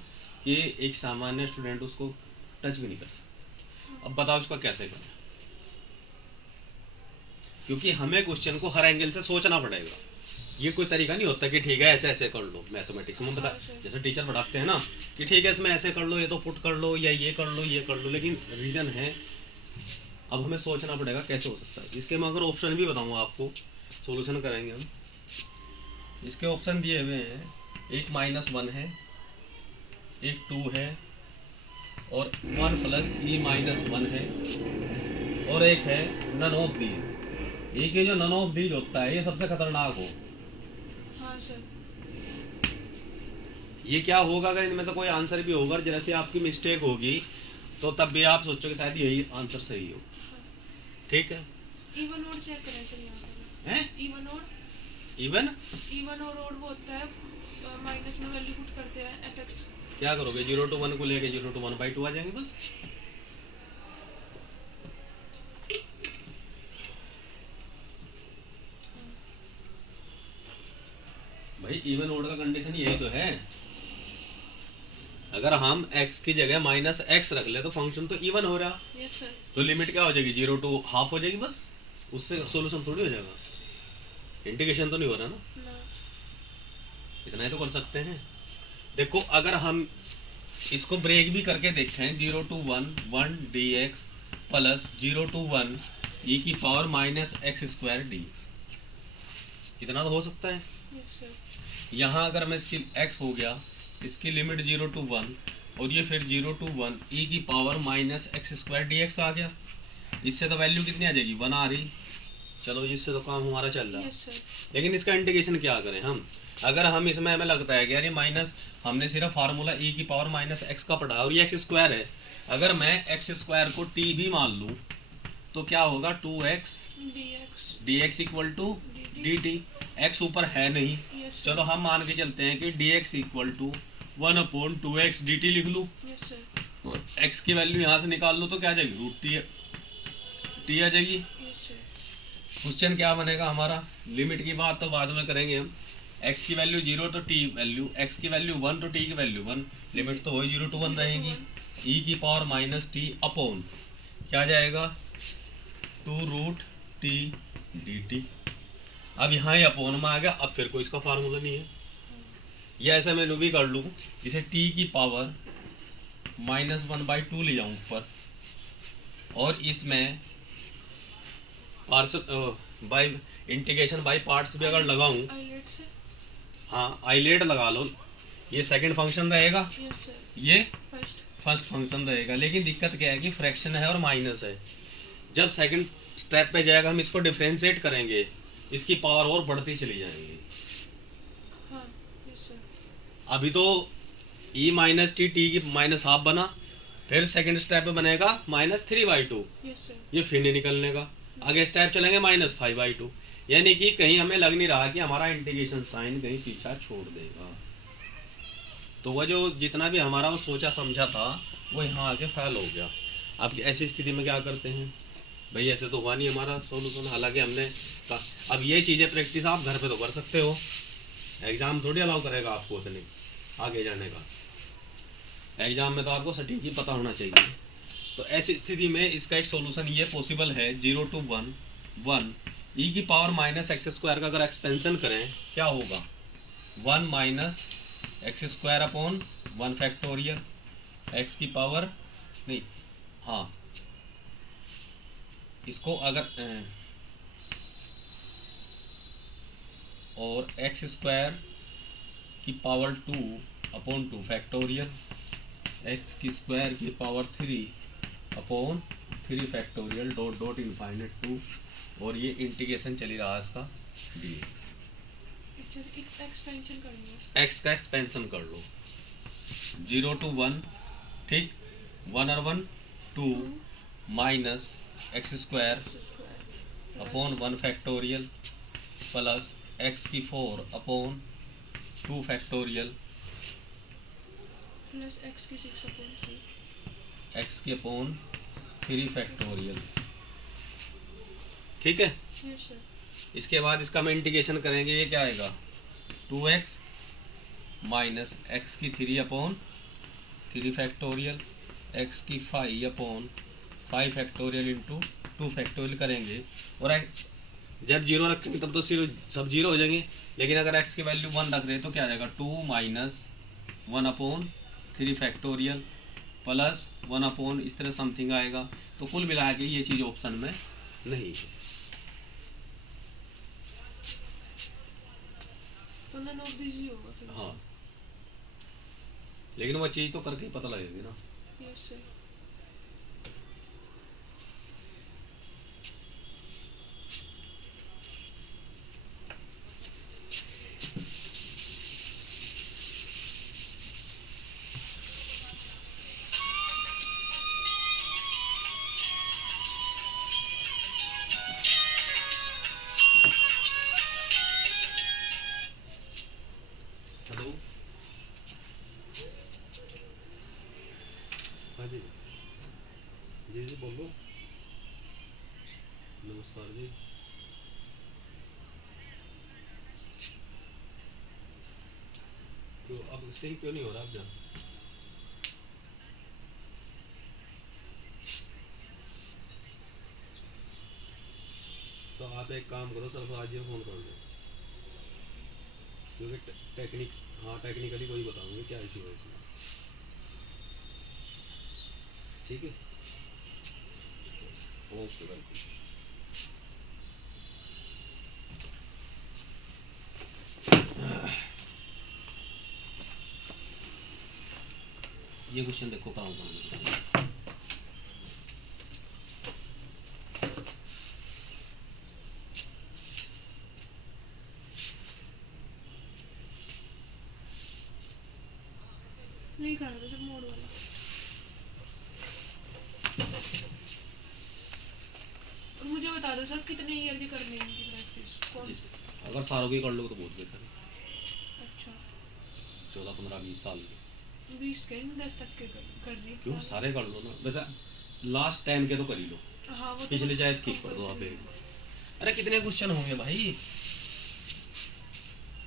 कि एक सामान्य स्टूडेंट उसको टच भी नहीं कर सकता। अब बताओ उसका कैसे करें, क्योंकि हमें क्वेश्चन को हर एंगल से सोचना पड़ेगा। ये कोई तरीका नहीं होता कि ठीक है ऐसे ऐसे कर लो। मैथमेटिक्स में बता जैसे टीचर पढ़ाते हैं ना कि ठीक है इसमें ऐसे कर लो, ये तो पुट कर लो, या ये कर लो ये कर लो, लेकिन रीजन है अब हमें सोचना पड़ेगा कैसे हो सकता है। इसके मैं अगर ऑप्शन भी बताऊंगा आपको, सॉल्यूशन करेंगे हम। इसके ऑप्शन दिए हुए हैं, एक -1 है, एक 2 है, और 1 प्लस E-1 है, और एक है नन ऑफ दीज। एक ये जो नन ऑफ दीज होता है ये सबसे खतरनाक हो। हाँ सर, ये क्या होगा अगर इनमें से कोई आंसर भी होगा, जैसे आपकी मिस्टेक होगी तो तब भी आप सोचोगे शायद यही आंसर सही हो। ठीक है, इवन और चेक करें सर यहाँ पे। हैं इवन और इवन और वो होता है माइनस में वैल्यू पुट करते हैं fx। क्या करोगे, 0 to 1 को लेके 0 to 1/2 आ जाएंगे बस। भाई इवन ओड का कंडीशन यही तो है। अगर हम x की जगह -x रख ले तो फंक्शन तो इवन हो रहा, यस सर। तो लिमिट क्या हो जाएगी, 0 to ½ हो जाएगी बस। उससे सॉल्यूशन थोड़ी हो जाएगा, इंटीग्रेशन तो नहीं हो रहा ना। ना इतना ही तो कर सकते हैं। देखो अगर हम इसको ब्रेक भी करके देखें, 0 to 1 1 dx plus 0 to 1 e की power minus x square dx, इतना तो हो सकता है। Yes sir. यहाँ अगर मैं इसकी x हो गया, इसकी लिमिट 0 to 1 और ये फिर 0 to 1 e की power minus x square dx आ गया। इससे तो वैल्यू कितनी आ जाएगी, 1 आ रही। चलो इससे तो काम हमारा चल रहा है। Yes sir. लेकिन इसका इंटीग्रेशन क्या करें हम, अगर हम इसमें हमें लगता है कि यार ये माइनस, हमने सिर्फ फार्मूला e की पावर माइनस एक्स का पढ़ा और ये एक्स स्क्वायर है, अगर मैं एक्स स्क्वायर को t भी मान लूँ तो क्या होगा, 2x dx equal to dt। x ऊपर है नहीं, यस चलो हम मान के चलते हैं कि dx equal to 1/2x dt लिख लूँ। Yes sir. x की वैल्यू यहाँ से निकाल लो तो क्या आ जाएगी, √t आ जाएगी। Yes sir. क्वेश्चन क्या बनेगा हमारा, लिमिट की बात तो बाद में करेंगे हम। x की वैल्यू 0 तो t वैल्यू, x की वैल्यू 1 तो t की वैल्यू 1, लिमिट तो वही 0 to 1 रहेगी। e की पावर माइनस टी अपॉन क्या जाएगा, 2√t dt। अब यहाँ ही अपॉन में आ गया, अब फिर कोई इसका फार्मूला नहीं है। या ऐसा मैं भी कर लूँ, जिसे t की पावर -1/2 ले जाऊँ ऊपर, और इसमें parcel bye integration by parts भी अगर लगाऊं, आइलेट से। हाँ आइलेट लगा लो, ये सेकंड फंक्शन रहेगा, यस सर। ये फर्स्ट। फर्स्ट फंक्शन रहेगा। लेकिन दिक्कत क्या है कि फ्रैक्शन है और माइनस है। जब सेकंड स्टेप पे जाएगा हम इसको डिफरेंशिएट करेंगे, इसकी पावर और बढ़ती चली जाएगी। हाँ यस सर। अभी तो e माइनस टी टी की -½ बना, फिर सेकंड स्टेप पे बनेगा -3/2, यस सर। ये फिर नहीं निकलने का। आगे स्टेप चलेंगे -5/2, यानी कि कहीं हमें लग नहीं रहा कि हमारा इंटीग्रेशन साइन कहीं पीछा छोड़ देगा। तो वह जो जितना भी हमारा वो सोचा समझा था वो यहाँ आके फेल हो गया। अब ऐसी स्थिति में क्या करते हैं, भाई ऐसे तो हुआ नहीं हमारा सोल्यूशन, हालांकि हमने कहा। अब ये चीज़ें प्रैक्टिस आप घर पे तो कर सकते हो, एग्ज़ाम थोड़ी अलाउ करेगा आपको उतने आगे जाने का। एग्ज़ाम में तो आपको सटीक ही पता होना चाहिए। तो ऐसी स्थिति में इसका एक सॉल्यूशन ये पॉसिबल है, 0 to 1 1 e की पावर माइनस एक्स स्क्वायर का अगर एक्सपेंशन करें क्या होगा, 1 minus x square upon 1 factorial x की पावर नहीं, हाँ इसको अगर और एक्स स्क्वायर की पावर 2 अपॉन 2 फैक्टोरियल एक्स की स्क्वायर की power 3 upon 3 factorial dot dot infinite to, और ये इंटीग्रेशन चली रहा है इसका dx। अच्छा एक्सपेंशन करनी है। एक्स का एक्सपेंशन कर लो 0 to 1, ठीक, 1 और 1 2 minus x square upon 1 factorial plus x की 4 अपॉन 2 फैक्टोरियल प्लस एक्स की 6 अपॉन 3। एक्स की अपॉन 3 फैक्टोरियल, ठीक है। Yes sir. इसके बाद इसका हम इंटीग्रेशन करेंगे, ये क्या आएगा 2x माइनस एक्स की 3 अपॉन 3 फैक्टोरियल एक्स की 5 अपॉन 5 फैक्टोरियल इंटू 2 फैक्टोरियल करेंगे, और जब जीरो रखेंगे तब तो सब जीरो हो जाएंगे, लेकिन अगर एक्स की वैल्यू 1 रख रहे हैं तो क्या आ जाएगा 2 minus 1 upon 3 factorial plus 1 upon इस तरह समथिंग आएगा। तो कुल मिला के ये चीज़ ऑप्शन में नहीं है। तो नन ऑफ दिस ही होगा फिर। हाँ, लेकिन वो चीज़ तो करके ही पता लगेगी ना। Yes sir. हेलो, हाँ जी जी जी बोलो। नमस्कार जी। तो अब सिंक क्यों नहीं हो रहा अब जा? तो आप एक काम करो, सरफराज जी को फ़ोन कर दो, क्योंकि टेक्निकली कोई बताऊंगे क्या इशू है इसमें, ठीक है। Okay welcome. ये क्वेश्चन देखो कहाँ होगा। नहीं कर रहा था जब मोड वाला। और मुझे बता दो सर कितने ईयर की करनी है इनकी प्रैक्टिस कौन सी? अगर सारों की कर लो तो बहुत बेहतर है। अच्छा 14 15 20 साल की। 20 के 10 तक के कर दी। क्यों, सारे कर लो ना, वैसे लास्ट 10 के तो कर ही लो, हाँ वो तो पिछले चाहे स्किप कर दो आप एक। अरे कितने क्वेश्चन होंगे भाई,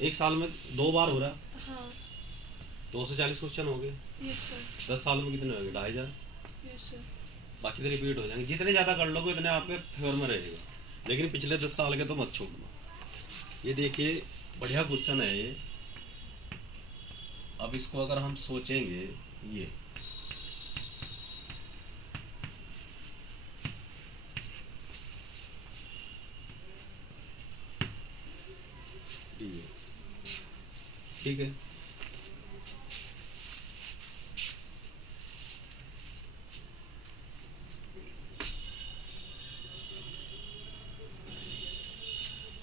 एक साल में 2 बार हो रहा, हाँ 240 क्वेश्चन हो गए। Yes sir. 10 साल में कितने हो गए, 2500। Yes sir. बाकी तो रिपीट हो जाएंगे, जितने ज़्यादा कर लोगे उतने आपके फेवर में रहेगा, लेकिन पिछले 10 साल के तो मत छोड़ना। ये देखिए बढ़िया क्वेश्चन है ये। अब इसको अगर हम सोचेंगे, ये ठीक है,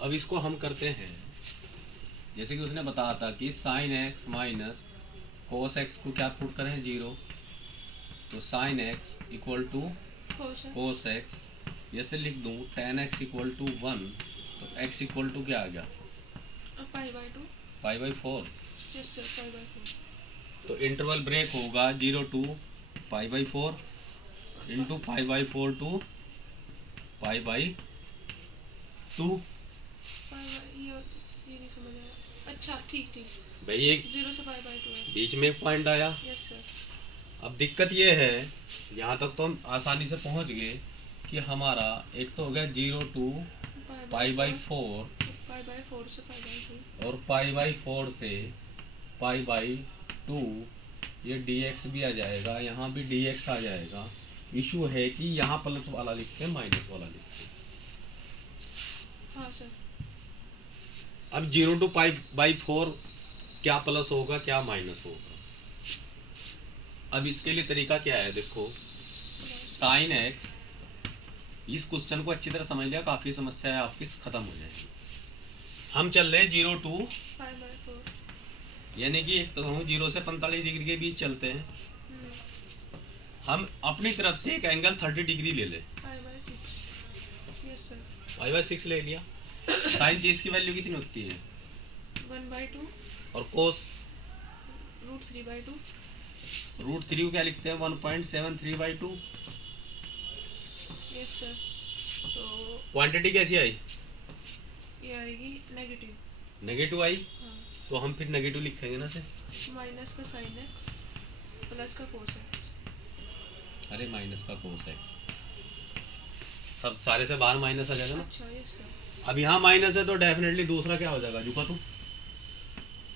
अब इसको हम करते हैं जैसे कि उसने बताया था कि sine x minus cos x को क्या पुट करें 0, तो sine x equal to cos x, जैसे लिख दूँ tan एक्स इक्वल टू 1, तो x इक्वल टू क्या आ गया π/4। Yes sir π/4। तो इंटरवल ब्रेक होगा 0 to π/4 इंटू π/4 टू π/2। ये नहीं समझ आया। अच्छा ठीक ठीक। भाई एक 0 से π/2 है। बीच में एक पॉइंट आया। Yes sir. अब दिक्कत ये है, यहाँ तक तो हम आसानी से पहुँच गए कि हमारा एक तो हो गया 0 to π/4 π/4 से π/2 और π/4 से π/2, ये dx भी आ जाएगा, यहाँ भी dx आ जाएगा। इशू है कि यहाँ प्लस वाला लिखते हैं माइनस वाला लिखते हैं। हाँ सर। अब 0 to π/4 क्या प्लस होगा क्या माइनस होगा, अब इसके लिए तरीका क्या है, देखो साइन एक्स, इस क्वेश्चन को अच्छी तरह समझ लिया, काफ़ी समस्या है आपकी खत्म हो जाएगी। हम चल रहे हैं 0 to 5/4। यानी कि एक तो हम 0 से 45 डिग्री के बीच चलते हैं। हम अपनी तरफ से एक एंगल 30 डिग्री ले ले, 5/6। Yes sir. 5/6 ले लिया। साइन चीज की वैल्यू कितनी होती है? 1/2 और कोस √3/2। √3 को क्या लिखते हैं? 1.73/2। Yes sir. तो क्वांटिटी कैसी आई? ये आएगी नेगेटिव। नेगेटिव आई, हाँ। तो हम फिर नेगेटिव लिखेंगे ना से। माइनस का साइन एक्स प्लस का कोस एक्स। अरे माइनस का कोस एक्स, सब सारे से बाहर माइनस आ जाएगा ना। अच्छा यस सर। अब यहाँ माइनस है तो डेफिनेटली दूसरा क्या हो जाएगा, रुका तू,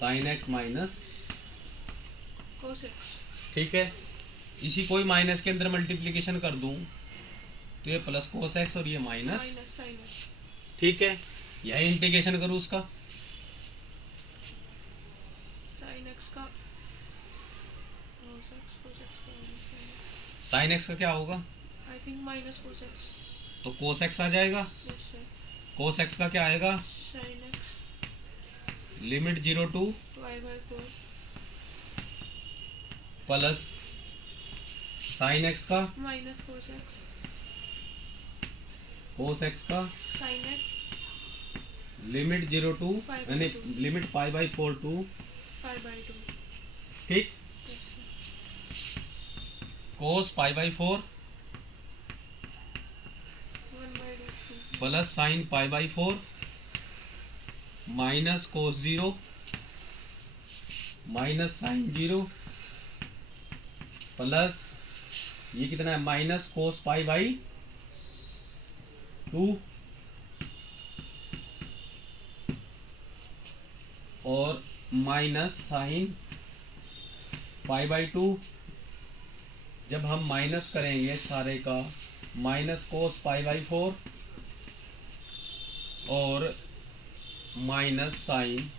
sign x minus cos x. ठीक है। इसी कोई माइनस के अंदर मल्टीप्लीकेशन कर दूं तो ये प्लस कोस एक्स और ये माइनस, माइनस साइन एक्स। ठीक है। यही इंटीग्रेशन करूँ उसका, साइन एक्स का कोस एक्स, कोस एक्स का minus sine x. Sign x का क्या होगा? I think minus cos x. तो कोस एक्स आ जाएगा। Yes sir. कोस एक्स का क्या आएगा? Sine x limit 0 to 5/4 plus sine x का, minus cos x cos x का sine x limit 0 to Pi by यानी 2। Limit π/4 to, 5/2। ठीक, yes sir. Cos π/4 1/√2। Plus sine π/4 minus cos 0 minus sine 0 plus ये कितना है, माइनस कोस π/2 और minus sign π/2। जब हम माइनस करेंगे सारे का, माइनस कोस π/4 और माइनस साइन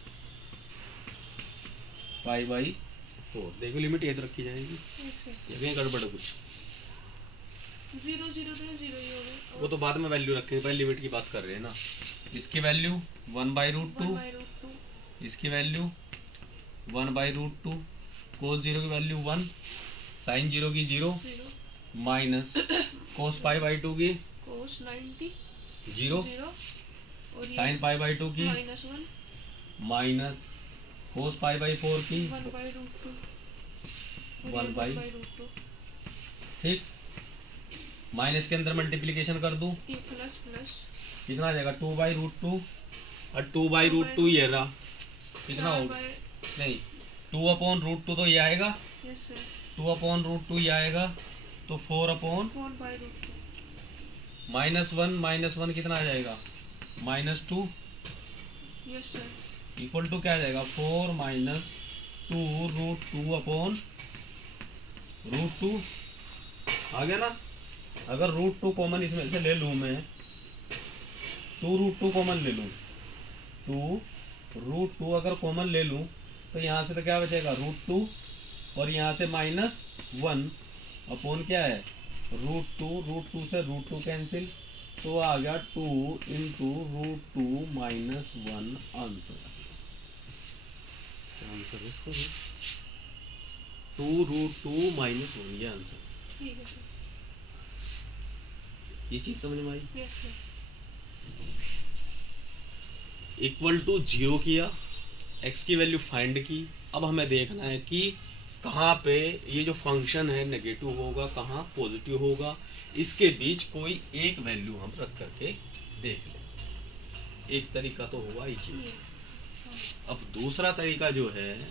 π/4। देखो लिमिट ये तो रखी जाएगी, यस सर। ये भी गड़बड़ है कुछ, 0 0 तो 0 ही होगा। वो तो बाद में वैल्यू रखेंगे, पहले लिमिट की बात कर रहे हैं ना। इसकी वैल्यू 1/√2, 1/√2। इसकी वैल्यू 1/√2, कोस 0 की वैल्यू 1, साइन 0 की 0 0 माइनस कोस π/2 की कोस 90 0 0 और ये साइन π/2 की -1 माइनस कोस π/4 की 1/√2 और 1 ये by 1/√2। ठीक। माइनस के अंदर मल्टीप्लीकेशन कर दूं, ये प्लस प्लस कितना आ जाएगा? 2/√2 और 2/√2 ये रहा, कितना होगा? नहीं, 2/√2 तो ये आएगा, यस सर। 2/√2 ये आएगा, तो 4/, 4/√2। -1 कितना आ जाएगा? -2 यस सर। इक्वल टू क्या आ जाएगा? 4 माइनस 2√2/√2 आ गया ना। अगर √2 कॉमन इसमें से ले लूँ मैं, 2√2 कॉमन ले लूँ, 2√2 अगर कॉमन ले लूँ तो यहाँ से तो क्या बचेगा? √2 और यहाँ से -1 अपॉन क्या है? √2 से √2 कैंसिल, तो आ गया 2 इंटू √2 -1 आंसर। आंसर इसको 2√2 -1 ये आंसर। ठीक है सर। ये चीज समझ में आई? Yes sir. इक्वल टू 0 किया, x की वैल्यू फाइंड की। अब हमें देखना है कि कहाँ पे ये जो फंक्शन है नेगेटिव होगा, कहाँ पॉजिटिव होगा, इसके बीच कोई एक वैल्यू हम रख करके देख लें। एक तरीका तो हुआ ही। ये अब दूसरा तरीका जो है,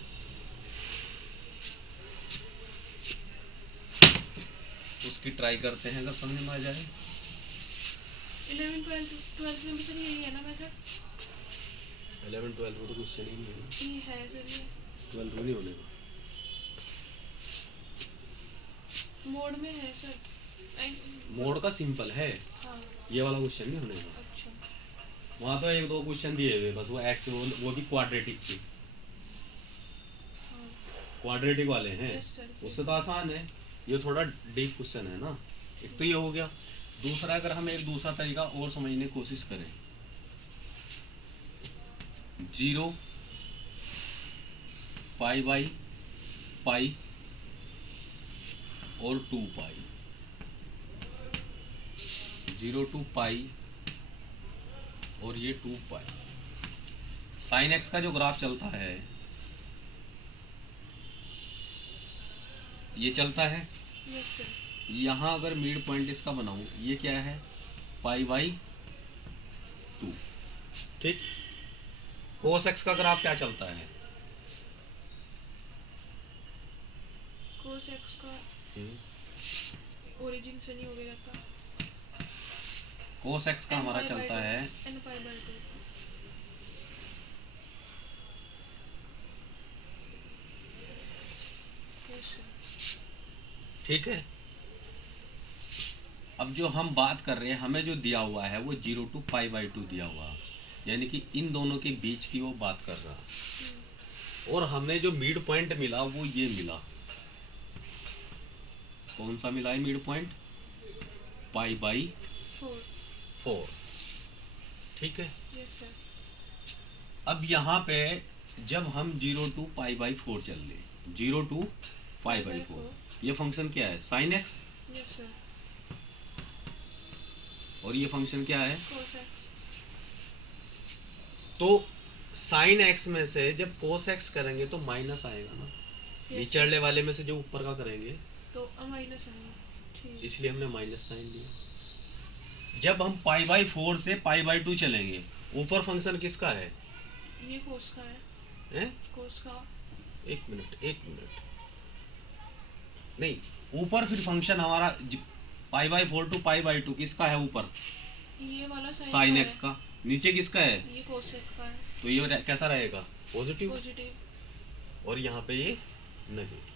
उसकी ट्राई करते हैं, अगर समझ में आ जाए। 11 12 में भी सर यही है ना मेथड? 11 12 में तो क्वेश्चन ही नहीं है, ये है सर। ये 12 में नहीं होने का। मोड में है सर। मोड का सिंपल है, हाँ। ये वाला क्वेश्चन नहीं होने का। अच्छा। वहाँ तो 1 2 क्वेश्चन दिए हुए बस, वो एक्स वो भी क्वाड्रेटिक की। हाँ। क्वाड्रेटिक वाले हैं, Yes, sir. उससे तो आसान है। ये थोड़ा डीप क्वेश्चन है ना। एक तो ये हो गया। दूसरा, अगर हम एक दूसरा तरीका और समझने की कोशिश करें, 0 पाई बाई पाई और 2 पाई, 0 to पाई और ये 2 पाई। साइन एक्स का जो ग्राफ चलता है ये चलता है। Yes, sir. यहाँ अगर मिड पॉइंट इसका बनाऊं, ये क्या है, पाई बाई 2। ठीक। कोस एक्स का ग्राफ क्या चलता है? Cos x का origin से नहीं हो गया जाता। कोस एक्स का हमारा चलता है n pi by 2। Yes, sir. ठीक है। अब जो हम बात कर रहे हैं, हमें जो दिया हुआ है वो 0 to पाई बाई 2 दिया हुआ, यानी कि इन दोनों के बीच की वो बात कर रहा। और हमें जो मिड पॉइंट मिला वो ये मिला। कौन सा मिला है मिड पॉइंट? Pi by 4। ठीक है। Yes, sir. अब यहाँ पे जब हम 0 to पाई बाई 4 चल ले, 0 to पाई बाई 4, ये फंक्शन क्या है? Sine x. Yes, sir. और ये फंक्शन क्या है? Cos x। तो साइन एक्स में से जब कोस एक्स करेंगे तो माइनस आएगा ना। Yes, निचले वाले में से जो ऊपर का करेंगे, तो माइनस आएगा। ठीक। इसलिए हमने माइनस साइन लिया। जब हम पाई बाई 4 से पाई बाई 2 चलेंगे, ऊपर फंक्शन किसका है? ये कोस का है। हैं? कोस का। एक मिनट नहीं, ऊपर फिर फंक्शन हमारा pi by 4 to pi by 2 किसका है? ऊपर ये वाला साइन एक्स का। नीचे किसका है? ये कोस x का है। तो ये कैसा रहेगा? पॉजिटिव। पॉजिटिव। और यहाँ पे ये नेगेटिव।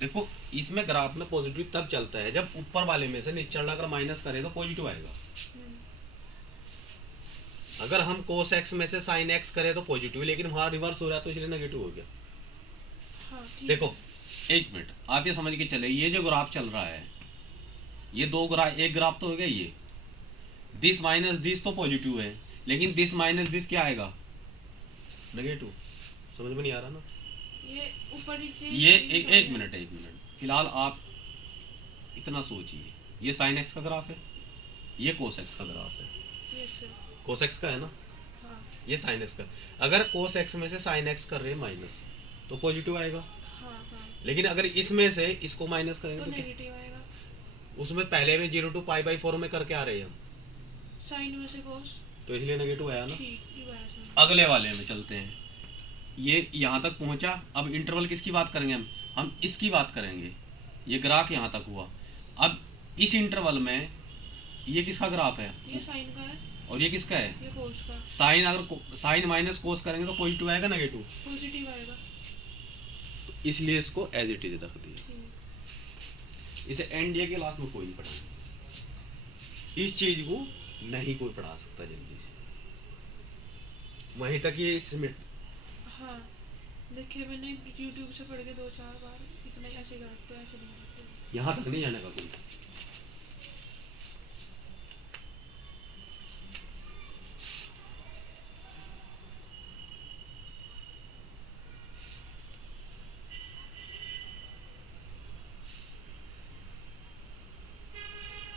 देखो, इसमें ग्राफ में पॉजिटिव तब चलता है जब ऊपर वाले में से निचला अगर माइनस करे तो पॉजिटिव आएगा। अगर हम कोस एक्स में से साइन एक्स करें तो पॉजिटिव, लेकिन वहां रिवर्स हो रहा है तो इसलिए नेगेटिव हो गया। हाँ, ठीक देखो है। एक मिनट, आप ये समझ के चले, ये जो ग्राफ चल रहा है, ये दो ग्राफ, एक ग्राफ तो हो गया ये, दिस माइनस दिस तो पॉजिटिव है, लेकिन दिस माइनस दिस क्या आएगा? नेगेटिव। समझ में नहीं आ रहा ना? ये ऊपर नीचे ये एक मिनट फिलहाल आप इतना सोचिए, ये साइन एक्स का ग्राफ है, ये कोस एक्स का ग्राफ है। Yes sir. कोस एक्स का है ना, हाँ ये साइन एक्स का। अगर कोस एक्स में से साइन एक्स कर रहे हैं माइनस तो पॉजिटिव आएगा, हाँ हाँ, लेकिन अगर इसमें से इसको माइनस करेंगे तो तो क्या? नेगेटिव आएगा। उसमें पहले में 0 to पाई बाई 4 में करके आ रहे हैं हम, साइन में से कोस। तो इसलिए नेगेटिव आया ना। ठीक ही बात है। अगले वाले में चलते हैं। ये यहाँ तक पहुंचा। अब इंटरवल किसकी बात करेंगे? हम इसकी बात करेंगे। ये ग्राफ यहाँ तक हुआ। अब इस इंटरवल में ये किसका ग्राफ है? ये साइन का है, और ये किसका है? ये कोस का। साइन, अगर साइन माइनस कोस करेंगे तो पॉजिटिव आएगा नेगेटिव, पॉजिटिव आएगा। इसलिए इसको एज इट इज रख दिया। ठीक। इसे एनडीए के क्लास में कोई नहीं पढ़ाएगा, इस चीज को नहीं कोई पढ़ा सकता जल्दी से, वहीं तक ये सिमिट। हाँ देखिए, मैंने यूट्यूब से पढ़ के 2-4 बार, इतना ऐसे करते ऐसे नहीं करते। यहाँ तक नहीं जाने का कोई।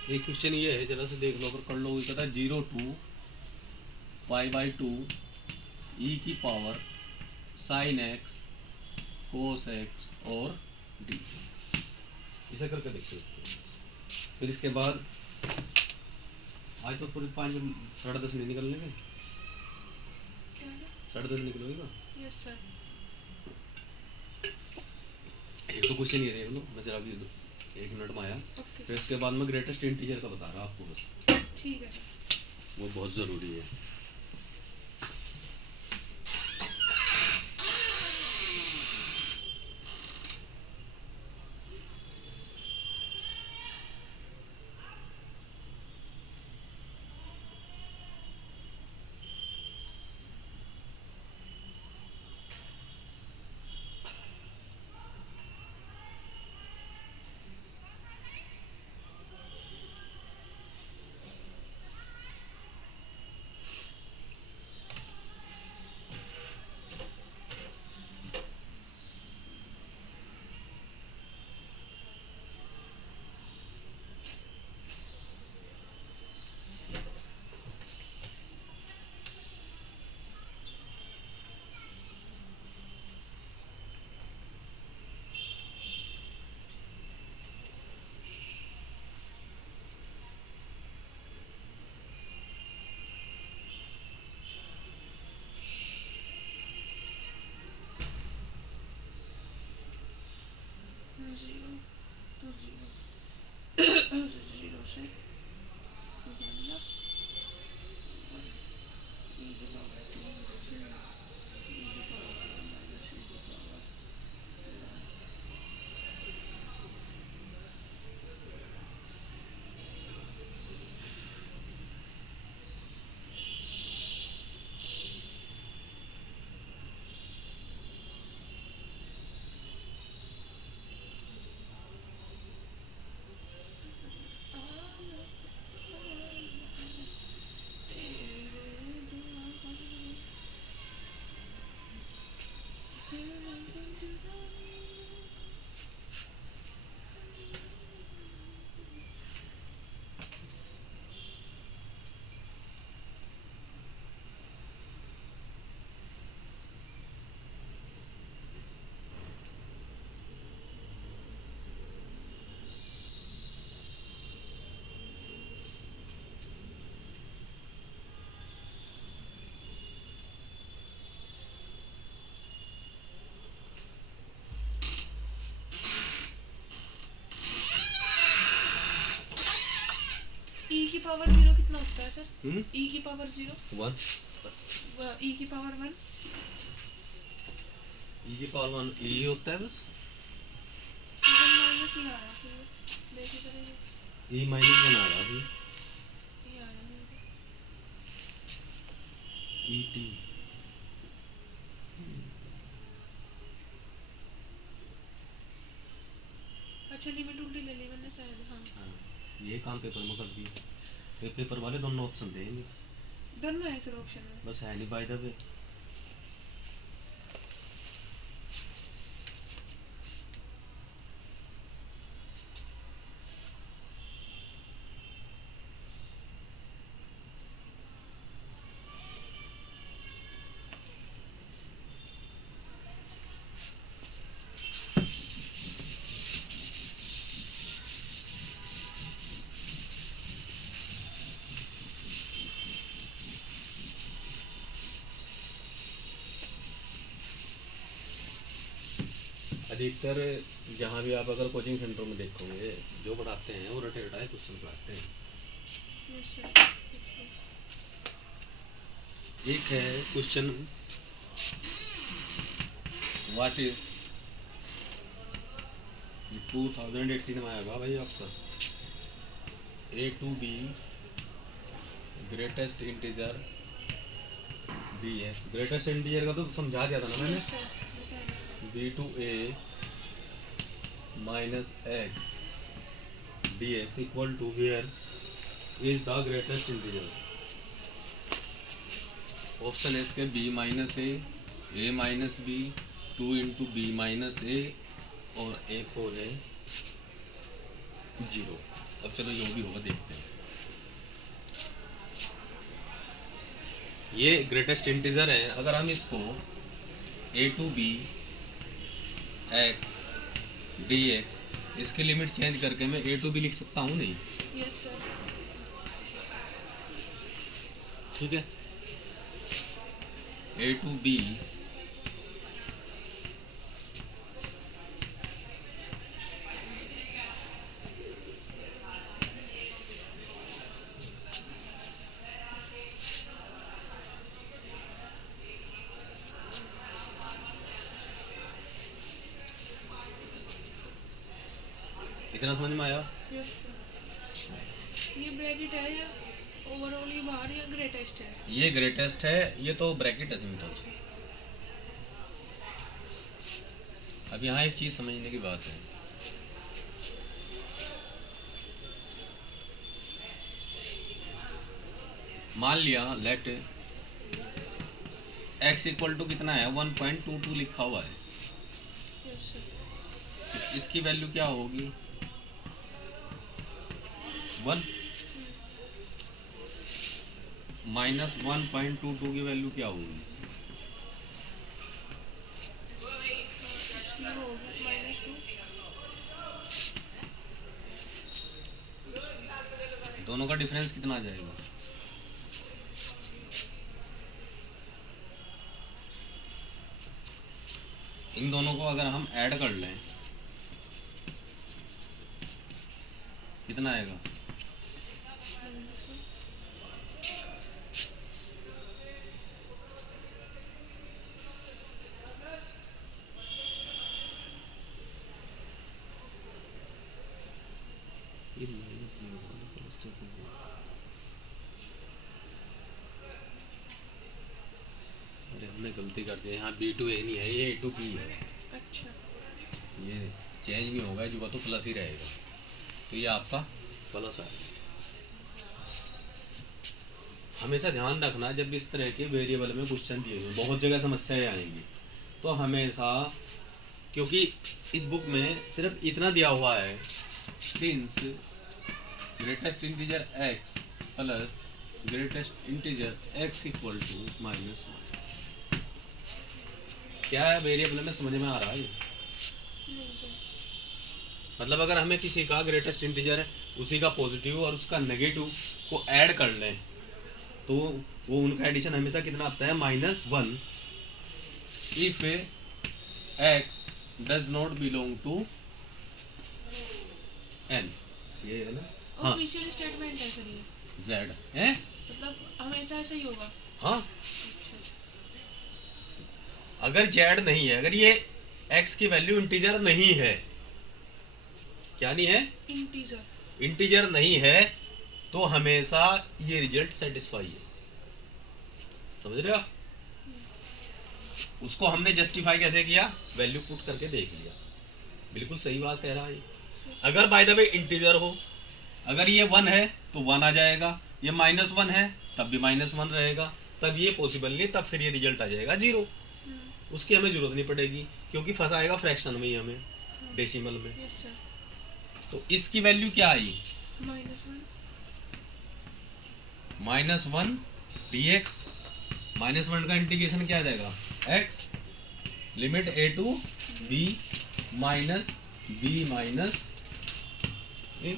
एक क्वेश्चन ये है, जरा से देख लो, अगर कर लो, कहता है 0 to पाई बाई 2 ई की power sine x cos x और डी। इसे करके देखते हैं। फिर इसके बाद आज तो पूरे 5-10:30 मिनट निकल लेंगे। क्या है? 10:30 निकलोगे ना? Yes sir. एक तो क्वेश्चन ये देख लो, मैं जरा भी 1 मिनट में आया। ओके फिर इसके बाद मैं ग्रेटेस्ट इंटीजर का बता रहा आपको बस, ठीक है। वो बहुत ज़रूरी है। की पावर 0 कितना होता है सर? हम्म e की पावर 0 वन e की पावर 1 ई की पावर वन ई होता है बस। माइनस ही आया फिर देखिए सर ई माइनस बना रहा अभी ये आया मेरे को। E T. अच्छा लिमिट उल्टी ले ली मैंने शायद। हाँ हाँ ये काम पेपर में कर दिए। पेपर वाले दोनों ऑप्शन देंगे दोनों है सर ऑप्शन में। बस है नहीं बाय द वे। अधिकतर जहाँ भी आप अगर कोचिंग सेंटर में देखोगे जो पढ़ाते हैं वो रटे रटाए क्वेश्चन पढ़ाते हैं। Yes sir. एक है क्वेश्चन व्हाट इज 2018 में आएगा भाई आपका a to b greatest integer b x. Greatest integer का तो समझा दिया था ना मैंने। यस सर बताइए। B to a minus x d x equal to where is the greatest integer. Option है इसके b minus a minus b 2 into b minus a और एक और है 0। अब चलो जो भी होगा देखते हैं। ये ग्रेटेस्ट इंटीजर है। अगर हम इसको a to b x d x इसकी लिमिट चेंज करके मैं ए टू बी लिख सकता हूँ नहीं? Yes sir. ठीक है ए टू बी इतना समझ में आया? Yes sir. ये ब्रैकेट है या ओवरऑल ये बाहर या ग्रेटेस्ट है? ये ग्रेटेस्ट है। ये तो ब्रैकेट है सिंपल। अब यहाँ एक चीज समझने की बात है। मान लिया लेट x इक्वल टू कितना है 1.22 लिखा हुआ है। Yes sir. इसकी वैल्यू क्या होगी 1 माइनस 1.22 की वैल्यू क्या होगी? इसकी वो होगी -2। दोनों का डिफरेंस कितना आ जाएगा? इन दोनों को अगर हम ऐड कर लें कितना आएगा? अरे हमने गलती कर दी। यहाँ बी टू ए नहीं है, ये ए टू बी है। अच्छा। ये चेंज नहीं होगा, जो तो प्लस ही रहेगा। तो ये आपका प्लस है। हमेशा ध्यान रखना जब इस तरह के वेरिएबल में क्वेश्चन दिए हुए बहुत जगह समस्याएं आएंगी तो हमेशा, क्योंकि इस बुक में सिर्फ इतना दिया हुआ है since greatest integer x plus greatest integer x equal to -1। क्या है वेरिएबल में समझ में आ रहा है? नहीं सर। मतलब अगर हमें किसी का ग्रेटेस्ट इंटीजर है उसी का पॉजिटिव और उसका नेगेटिव को ऐड कर लें तो वो उनका एडिशन हमेशा कितना आता है -1 if x does not belong to n। ये है ना? हाँ ऑफिशियल स्टेटमेंट है सर ये। जेड है। मतलब हमेशा ऐसा ही होगा। हाँ, अच्छा। अगर जेड नहीं है, अगर ये एक्स की वैल्यू इंटीजर नहीं है, क्या नहीं है, इंटीजर। इंटीजर नहीं है, तो हमेशा ये रिजल्ट सेटिस्फाई है। समझ रहे हो? उसको हमने जस्टिफाई कैसे किया, वैल्यू पुट करके देख लिया। बिल्कुल सही बात कह रहा है ये। अगर बाय द वे इंटीजर हो, अगर ये 1 है तो 1 आ जाएगा, ये -1 है तब भी -1 रहेगा, तब ये पॉसिबल नहीं, तब फिर ये रिजल्ट आ जाएगा 0। उसकी हमें जरूरत नहीं पड़ेगी, क्योंकि फंसाएगा फ्रैक्शन में ही हमें, डेसिमल में। Yes sir. तो इसकी वैल्यू क्या आई, -1। -1 dx, -1 का इंटीग्रेशन क्या आ जाएगा, x limit a to b minus b minus a।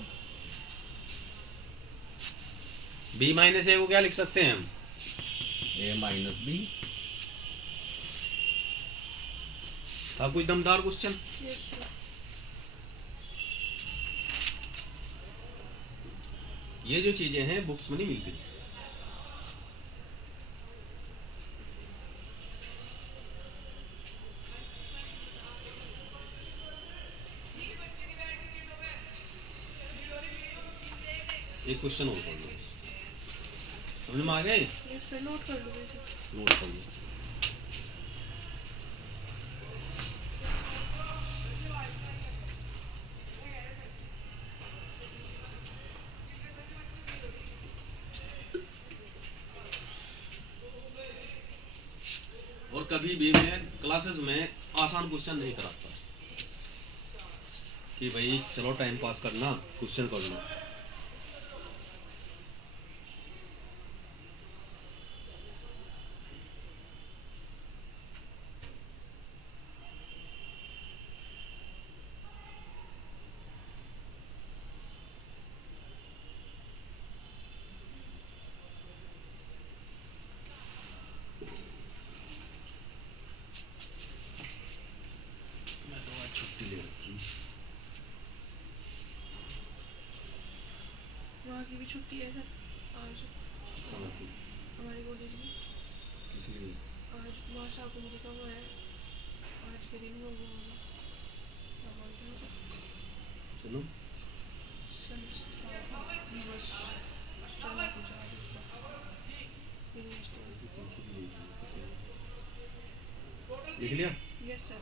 b minus a को क्या लिख सकते हैं हम, a माइनस b। था कोई दमदार क्वेश्चन? Yes sir. ये जो चीजें हैं बुक्स में नहीं मिलती। एक क्वेश्चन और कर लो, समझ में आ गए? यस सर, नोट कर लो वैसे। नोट कर लो। और कभी भी मैं क्लासेस में आसान क्वेश्चन नहीं कराता कि भाई चलो टाइम पास करना, क्वेश्चन कर लो। मैं तो आज छुट्टी ले रखी। वहाँ की भी छुट्टी है सर आज, हमारे कॉलेज में। इसलिए आज महाशाकुंभरी का वो है, आज के दिन वो होगा, क्या बोलते हैं उसे? सुनो, संस्थापक दिवस, चला कुछ आज उसका यूनिवर्सिटी। लिख लिया? Yes sir.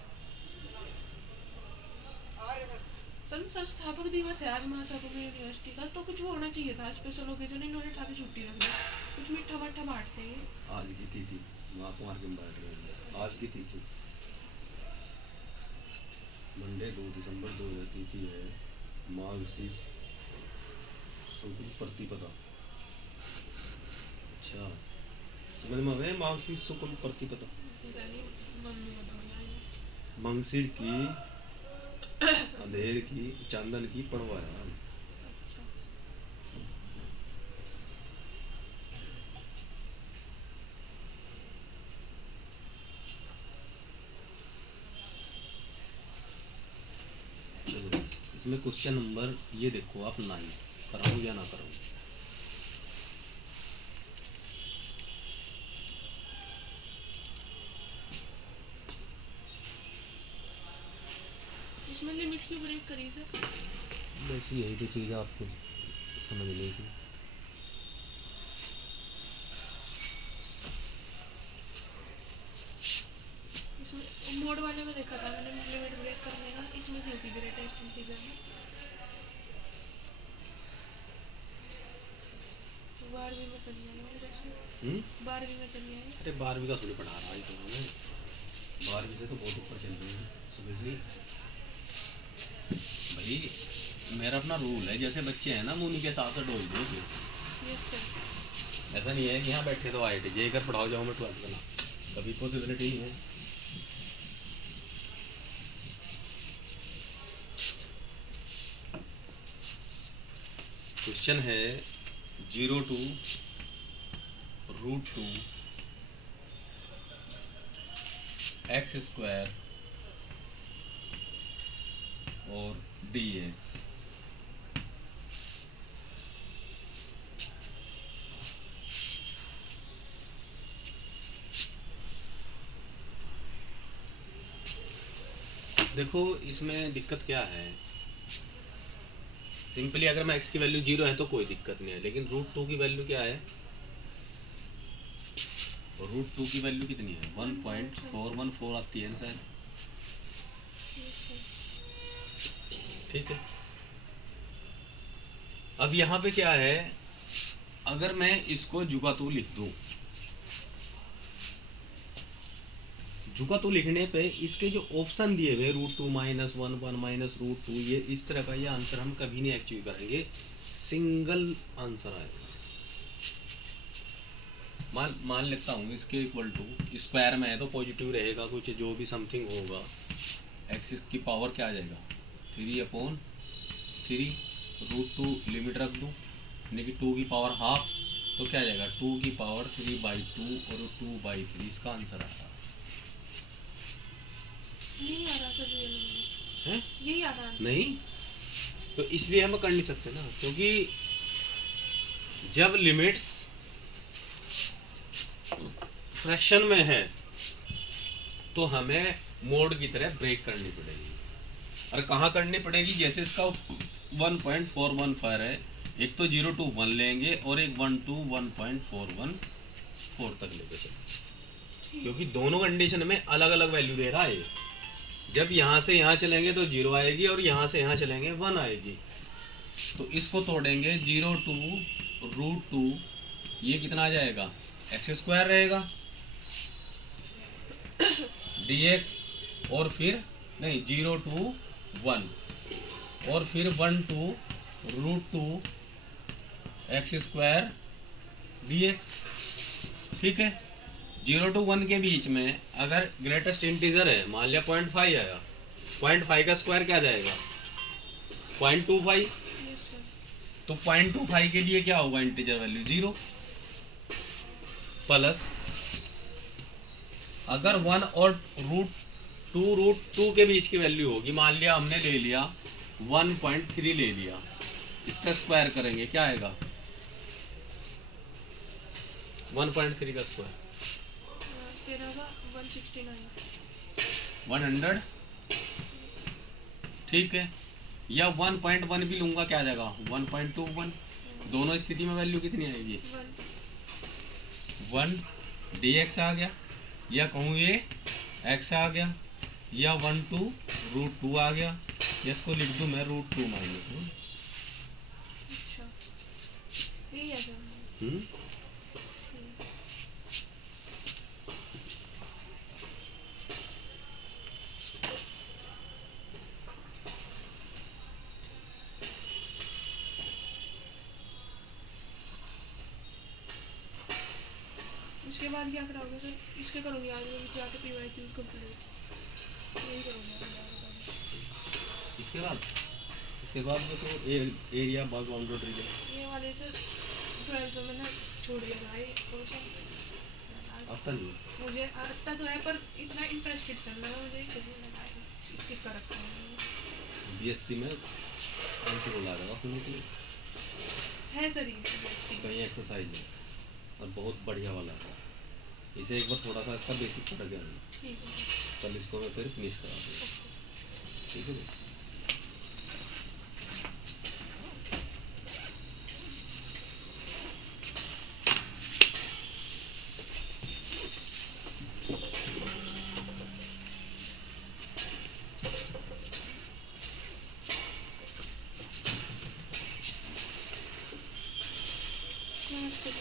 सर संस्थापक दिवस है आज महाशाकुंभरी यूनिवर्सिटी का, तो कुछ वो होना चाहिए था स्पेशल ओकेजन, इन्होंने उठा के छुट्टी रख दी। कुछ मीठा मट्ठा बांटते हैं। आज की तिथि, वहाँ कुमार के बैठ रहे, आज की तिथि मंडे 2 दिसंबर 2000 तिथि है मार्गशीर्ष शुक्ल प्रतिपदा। अच्छा, समझ में आ गए, मार्गशीर्ष शुक्ल प्रतिपदा। पता नहीं, मम्मी बताया है। मंगसिर की, अंधेर की, चांदन की पड़वाया। अच्छा। चलो इसमें क्वेश्चन नंबर ये देखो आप, 9 कराऊं या ना कराऊं? इसमें लिमिट क्यों ब्रेक करी सर? बस यही तो चीज़ आपको समझने की। इसमें मोड वाले में देखा था मैंने लिमिट ब्रेक करने का, इसमें क्यों की ग्रेट टेस्ट इंटीजर में? 12वीं में कर लिया है वैसे। 12वीं में कर लिया है। अरे 12वीं का थोड़ी पढ़ा रहा है तो हमें, 12वीं से तो बहुत ऊपर चल रही है, समझ ली भाई। मेरा अपना रूल है, जैसे बच्चे हैं ना मुंह के हिसाब से डोल दो फिर। Yes sir. ऐसा नहीं है कि यहाँ बैठे तो IIT जे कर पढ़ाओ जाओ मैं 12th करना, कभी पॉसिबिलिटी नहीं है। क्वेश्चन है 0 to √2 x² और dx देखो इसमें दिक्कत क्या है, सिंपली अगर मैं x की वैल्यू 0 है तो कोई दिक्कत नहीं है, लेकिन √2 की वैल्यू क्या है, √2 की वैल्यू कितनी है 1.414 आती है ना शायद, ठीक है। अब यहाँ पे क्या है, अगर मैं इसको जुगातू लिख दूं, जुगातू लिखने पे इसके जो ऑप्शन दिए हुए √2 -1 1 -√2, ये इस तरह का ये आंसर हम कभी नहीं अचीव करेंगे, सिंगल आंसर आएगा। मान लेता हूँ इसके इक्वल टू स्क्वायर में है तो पॉजिटिव रहेगा, कुछ जो भी समथिंग होगा, एक्स की पावर क्या आ जाएगा 3/3, √2 लिमिट रख दूँ, यानी कि 2 की पावर हाफ, तो क्या आ जाएगा 2 की पावर 3/2 और 2/3, इसका आंसर आएगा। यही आ रहा सर, है यही आ रहा है। नहीं, तो इसलिए हम कर नहीं सकते ना, क्योंकि जब लिमिट्स फ्रैक्शन में है तो हमें मोड की तरह ब्रेक करनी पड़ेगी। और कहाँ करनी पड़ेगी, जैसे इसका 1.415 है, एक तो 0 to 1 लेंगे और एक 1 to 1.414 तक लेके चलेंगे, क्योंकि दोनों कंडीशन में अलग अलग वैल्यू दे रहा है। जब यहाँ से यहाँ चलेंगे तो 0 आएगी और यहाँ से यहाँ चलेंगे 1 आएगी, तो इसको तोड़ेंगे 0 to √2, ये कितना आ जाएगा x² रहेगा dx, और फिर नहीं 0 to 1 और फिर 1 to √2 x² dx, ठीक है। 0 to 1 के बीच में अगर ग्रेटेस्ट इंटीजर है, मान लिया 0.5 आया, 0.5 का स्क्वायर क्या जाएगा 0.25, यस सर। तो 0.25 के लिए क्या होगा इंटीजर वैल्यू 0, प्लस अगर 1 और √2 के बीच की वैल्यू होगी, मान लिया हमने ले लिया 1.3 ले लिया, इसका स्क्वायर करेंगे क्या आएगा 1.3 का स्क्वायर तेरह का 169, 100, ठीक है। या 1.1 भी लूंगा, क्या आ जाएगा 1.21, दोनों स्थिति में वैल्यू कितनी आएगी 1 dx आ गया, या कहूँ ये x आ गया, या 1 to √2 आ गया, इसको लिख दूँ मैं √2 -1। अच्छा यही है सर। इसके बाद क्या कराओगे सर? इसके करूँगी आज मैं जाके PYQ कंप्लीट यही करूँगी आज जाके। इसके बाद बस वो एरिया बाउंड्री रीजन ये वाले सर 12th में मैंने छोड़ दिया भाई, और सर आता नहीं, मुझे आता तो है पर इतना इंटरेस्टेड सर मैं, मुझे किसी ने स्किप कर रखा है। BSc में आंसर बोला रहेगा सुनने के लिए, है सर ये BSc कहीं एक्सरसाइज है और बहुत बढ़िया वाला है, इसे एक बार थोड़ा सा इसका बेसिक पढ़ गया, ठीक है। कल इसको मैं फिर फिनिश करा दूँगा, ठीक है भाई। नमस्ते सर।